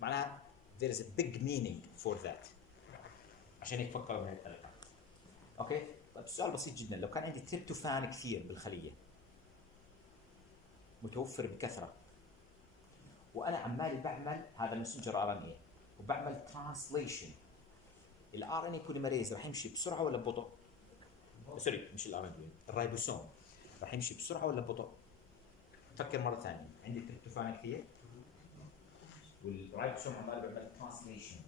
معناها there is a big meaning for that. عشان هيك فكروا بهي الطريقه. اوكي، طيب السؤال بسيط جدا، لو كان عندي تريبتوفان كثير بالخليه متوفر بكثره وانا عمالي بعمل هذا المسنجر ار ان اي وبعمل ترانسليشن، الار ان اي بوليمريز راح يمشي بسرعه ولا ببطء؟ سوري مش الار ان اي، الرايبوسوم راح يمشي بسرعه ولا ببطء؟ فكر مره ثانيه، عندي تريبتوفان كثير والرايبوسوم عمال بيعمل ترانسليشن،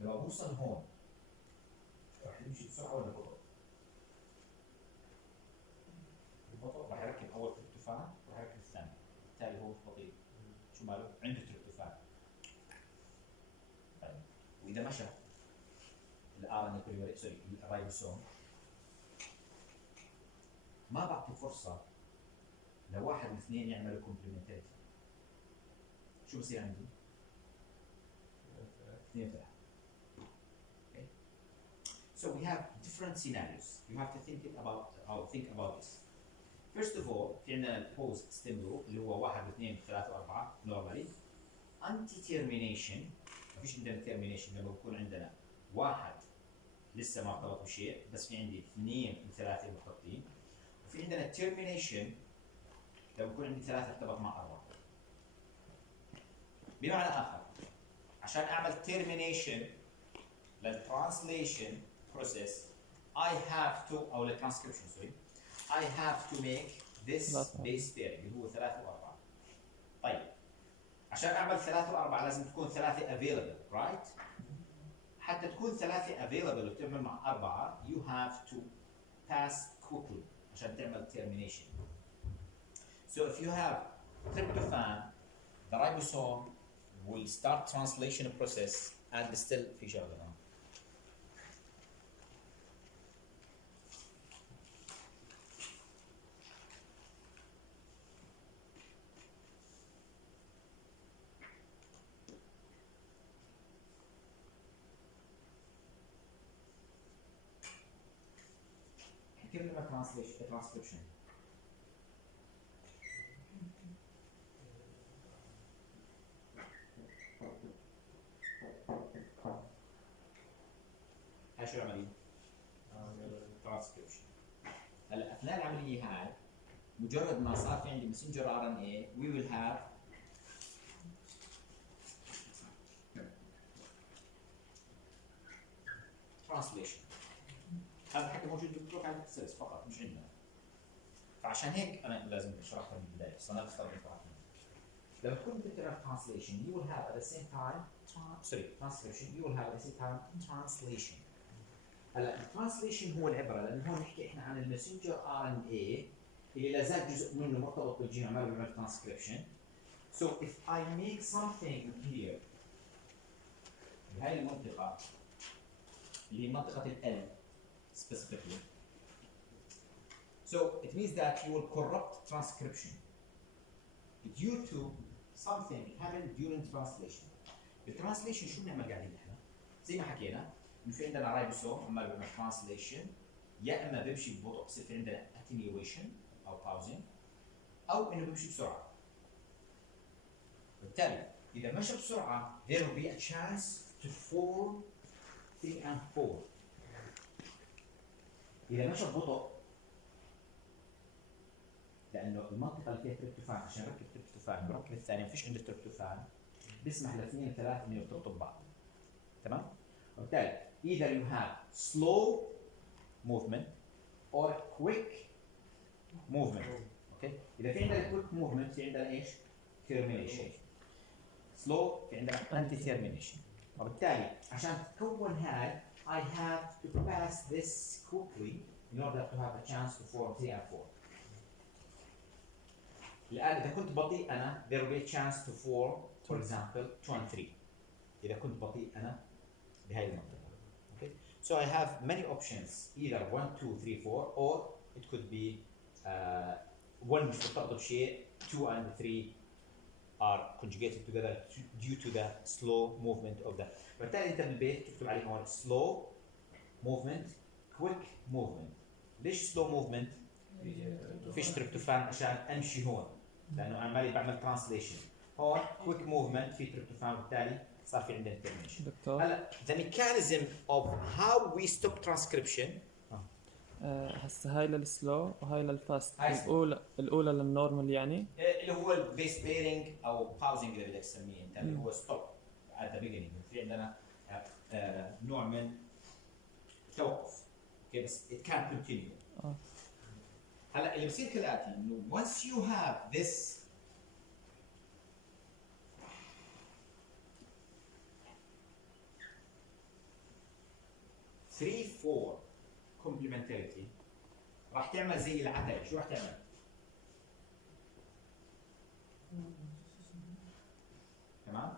لما بوصل هون راح يمشي بسرعه ولا ببطء؟ ببطء. راح يركب اول تريبتوفان وراح يركب الثاني، بالتالي هو بطيء. شو ماله؟ عنده تريبتوفان. طيب واذا مشى الار ان اي سوري الرايبوسوم، ما بعطي فرصه لواحد من اثنين يعملوا كومبلمنتريتي، شو بصير عندي؟ اثنين ثلاثة. Okay. So we have different scenarios. You have to think about this. First of all, في عندنا البوز ستيم اللي هو 1 2 3 4 normally. Anti termination، ما فيش عندنا termination لما بكون عندنا واحد لسه ما ارتبط بشيء، بس في عندي 2 و3 مرتبطين. وفي عندنا termination لو بكون عندي 3 ارتبط مع 4. بمعنى آخر، عشان أعمل termination للtranslation process I have to أو للtranscription sorry I have to make this base pairing اللي هو 3 و4. طيب عشان أعمل 3 و4 لازم تكون 3 available right؟ حتى تكون 3 available وتعمل مع 4 you have to pass quickly عشان تعمل termination. So if you have tryptophan, the ribosome will start translation process and still في شغله. كيف نعمل transcription؟ هاي شو العملية؟ ترانسكريبشن. هلا اثناء العملية هاي مجرد ما صار في عندي messenger RNA we will have translation. هذا الحكي موجود بالدكتور عند السيلز فقط مش عندنا. فعشان هيك انا لازم اشرحها من البداية، بس انا بختار لما تكون بتعمل translation you will have at the same time transcription you will have at the same time translation. هلا الترانسليشن هو العبره، لانه هون نحكي احنا عن المسنجر ار ان اي اللي لا زال جزء منه مرتبط بالجين عمال بيعمل ترانسكريبشن. So if I make something here بهاي المنطقه اللي هي منطقه ال specifically, so it means that you will corrupt transcription due to something happened during translation. بالترانسليشن شو بنعمل قاعدين احنا؟ زي ما حكينا انه في عندنا رايبوسوم عمال بيعمل ترانسليشن، يا اما بيمشي ببطء بصير في عندنا attenuation او باوزنج، او انه بيمشي بسرعه. بالتالي اذا مشى بسرعه there will be a chance to form 3 and 4. اذا مشى ببطء لانه المنطقه اللي فيها تريبتوفان عشان يركب تريبتوفان بركب الثاني ما فيش عنده تريبتوفان بيسمح لاثنين ثلاثه انه يرتبطوا ببعض. تمام؟ وبالتالي either you have slow movement or quick movement. اوكي؟ اذا في عندنا quick movement في عندنا ايش؟ termination. slow في عندنا anti termination. وبالتالي عشان تكون هاي I have to pass this quickly in order to have a chance to form 3 and 4. الآن إذا كنت بطيء أنا there will be a chance to form for example 2 and 3. إذا كنت بطيء أنا بهاي المنطقة. Okay. So I have many options either 1 2 3 4 or it could be 1 مش مرتبط بشيء 2 and 3 are conjugated together due to the slow movement of the. بالتالي أنت بالبيت تكتب عليه هون slow movement quick movement. ليش slow movement؟ فيش تريبتوفان عشان امشي هون لانه انا مالي بعمل ترانسليشن. هون كويك موفمنت في تريبتوفان بالتالي صار في عندنا ترمينيشن. دكتور هلا the mechanism of how we stop transcription هسه هاي للسلو وهاي للفاست. هاي الاولى للنورمال يعني اللي هو البيس بيرنج او باوزنج اللي بدك تسميه انت اللي هو ستوب at the beginning. في عندنا نوع من التوقف. اوكي بس it can't continue. هلا اللي بصير كالاتي انه once you have this three 4 complementarity راح تعمل زي العتب. شو راح تعمل؟ تمام؟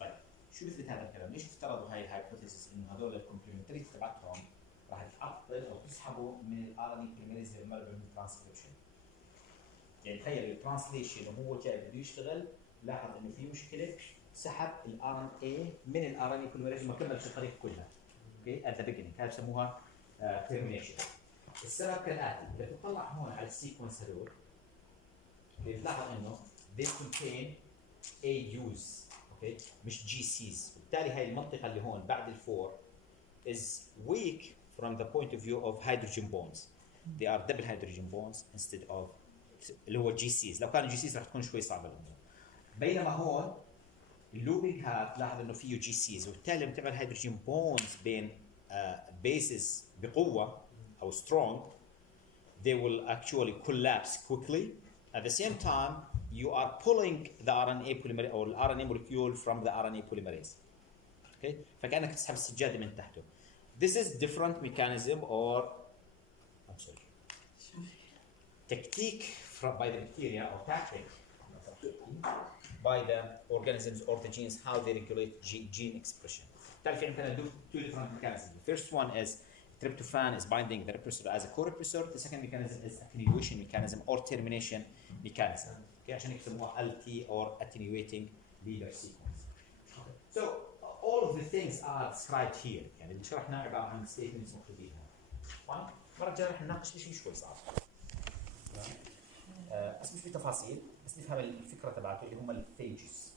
طيب شو بيثبت هذا الكلام؟ ليش افترضوا هاي الهايبوثيسيس انه هذول الكومبلمنتريتي تبعتهم راح تعطل او تسحبوا من الار ان اي بوليميريز المربع من الترانسكريبشن. يعني تخيل الترانسليشن وهو جاي بده يشتغل لاحظ انه في مشكله سحب الار ان اي من الار ان اي بوليميريز وما كملش الطريق كلها. اوكي ات ذا بيجنينج هاي بسموها تيرمينيشن. السبب كالاتي اذا تطلع هون على السيكونس هذول بتلاحظ انه they contain AUs اوكي مش GCs. بالتالي هاي المنطقه اللي هون بعد الفور is weak from the point of view of hydrogen bonds. They are double hydrogen bonds instead of اللي هو GCs. لو كانوا GCs راح تكون شوي صعبه الامور. بينما هون اللوبينج هات تلاحظ انه فيه GCs وبالتالي لما تعمل هيدروجين بوندز بين bases بقوه او strong they will actually collapse quickly. At the same time you are pulling the RNA polymerase or the RNA molecule from the RNA polymerase. Okay? فكأنك تسحب السجادة من تحته. This is different mechanism or I'm sorry. Technique by the bacteria or tactic by the organisms or the genes how they regulate gene expression. تعرف يعني كان two different mechanisms. The first one is tryptophan is binding the repressor as a co-repressor. The second mechanism is attenuation mechanism or termination mechanism. Okay, عشان يسموها LT or attenuating leader sequence. Okay. So all of the things are described here. يعني اللي شرحناه عبارة عن statements مكتوبين هون. المرة الجاية رح نناقش شيء شوي صعب. بس مش في تفاصيل بس نفهم الفكرة تبعته اللي هم الفيجز.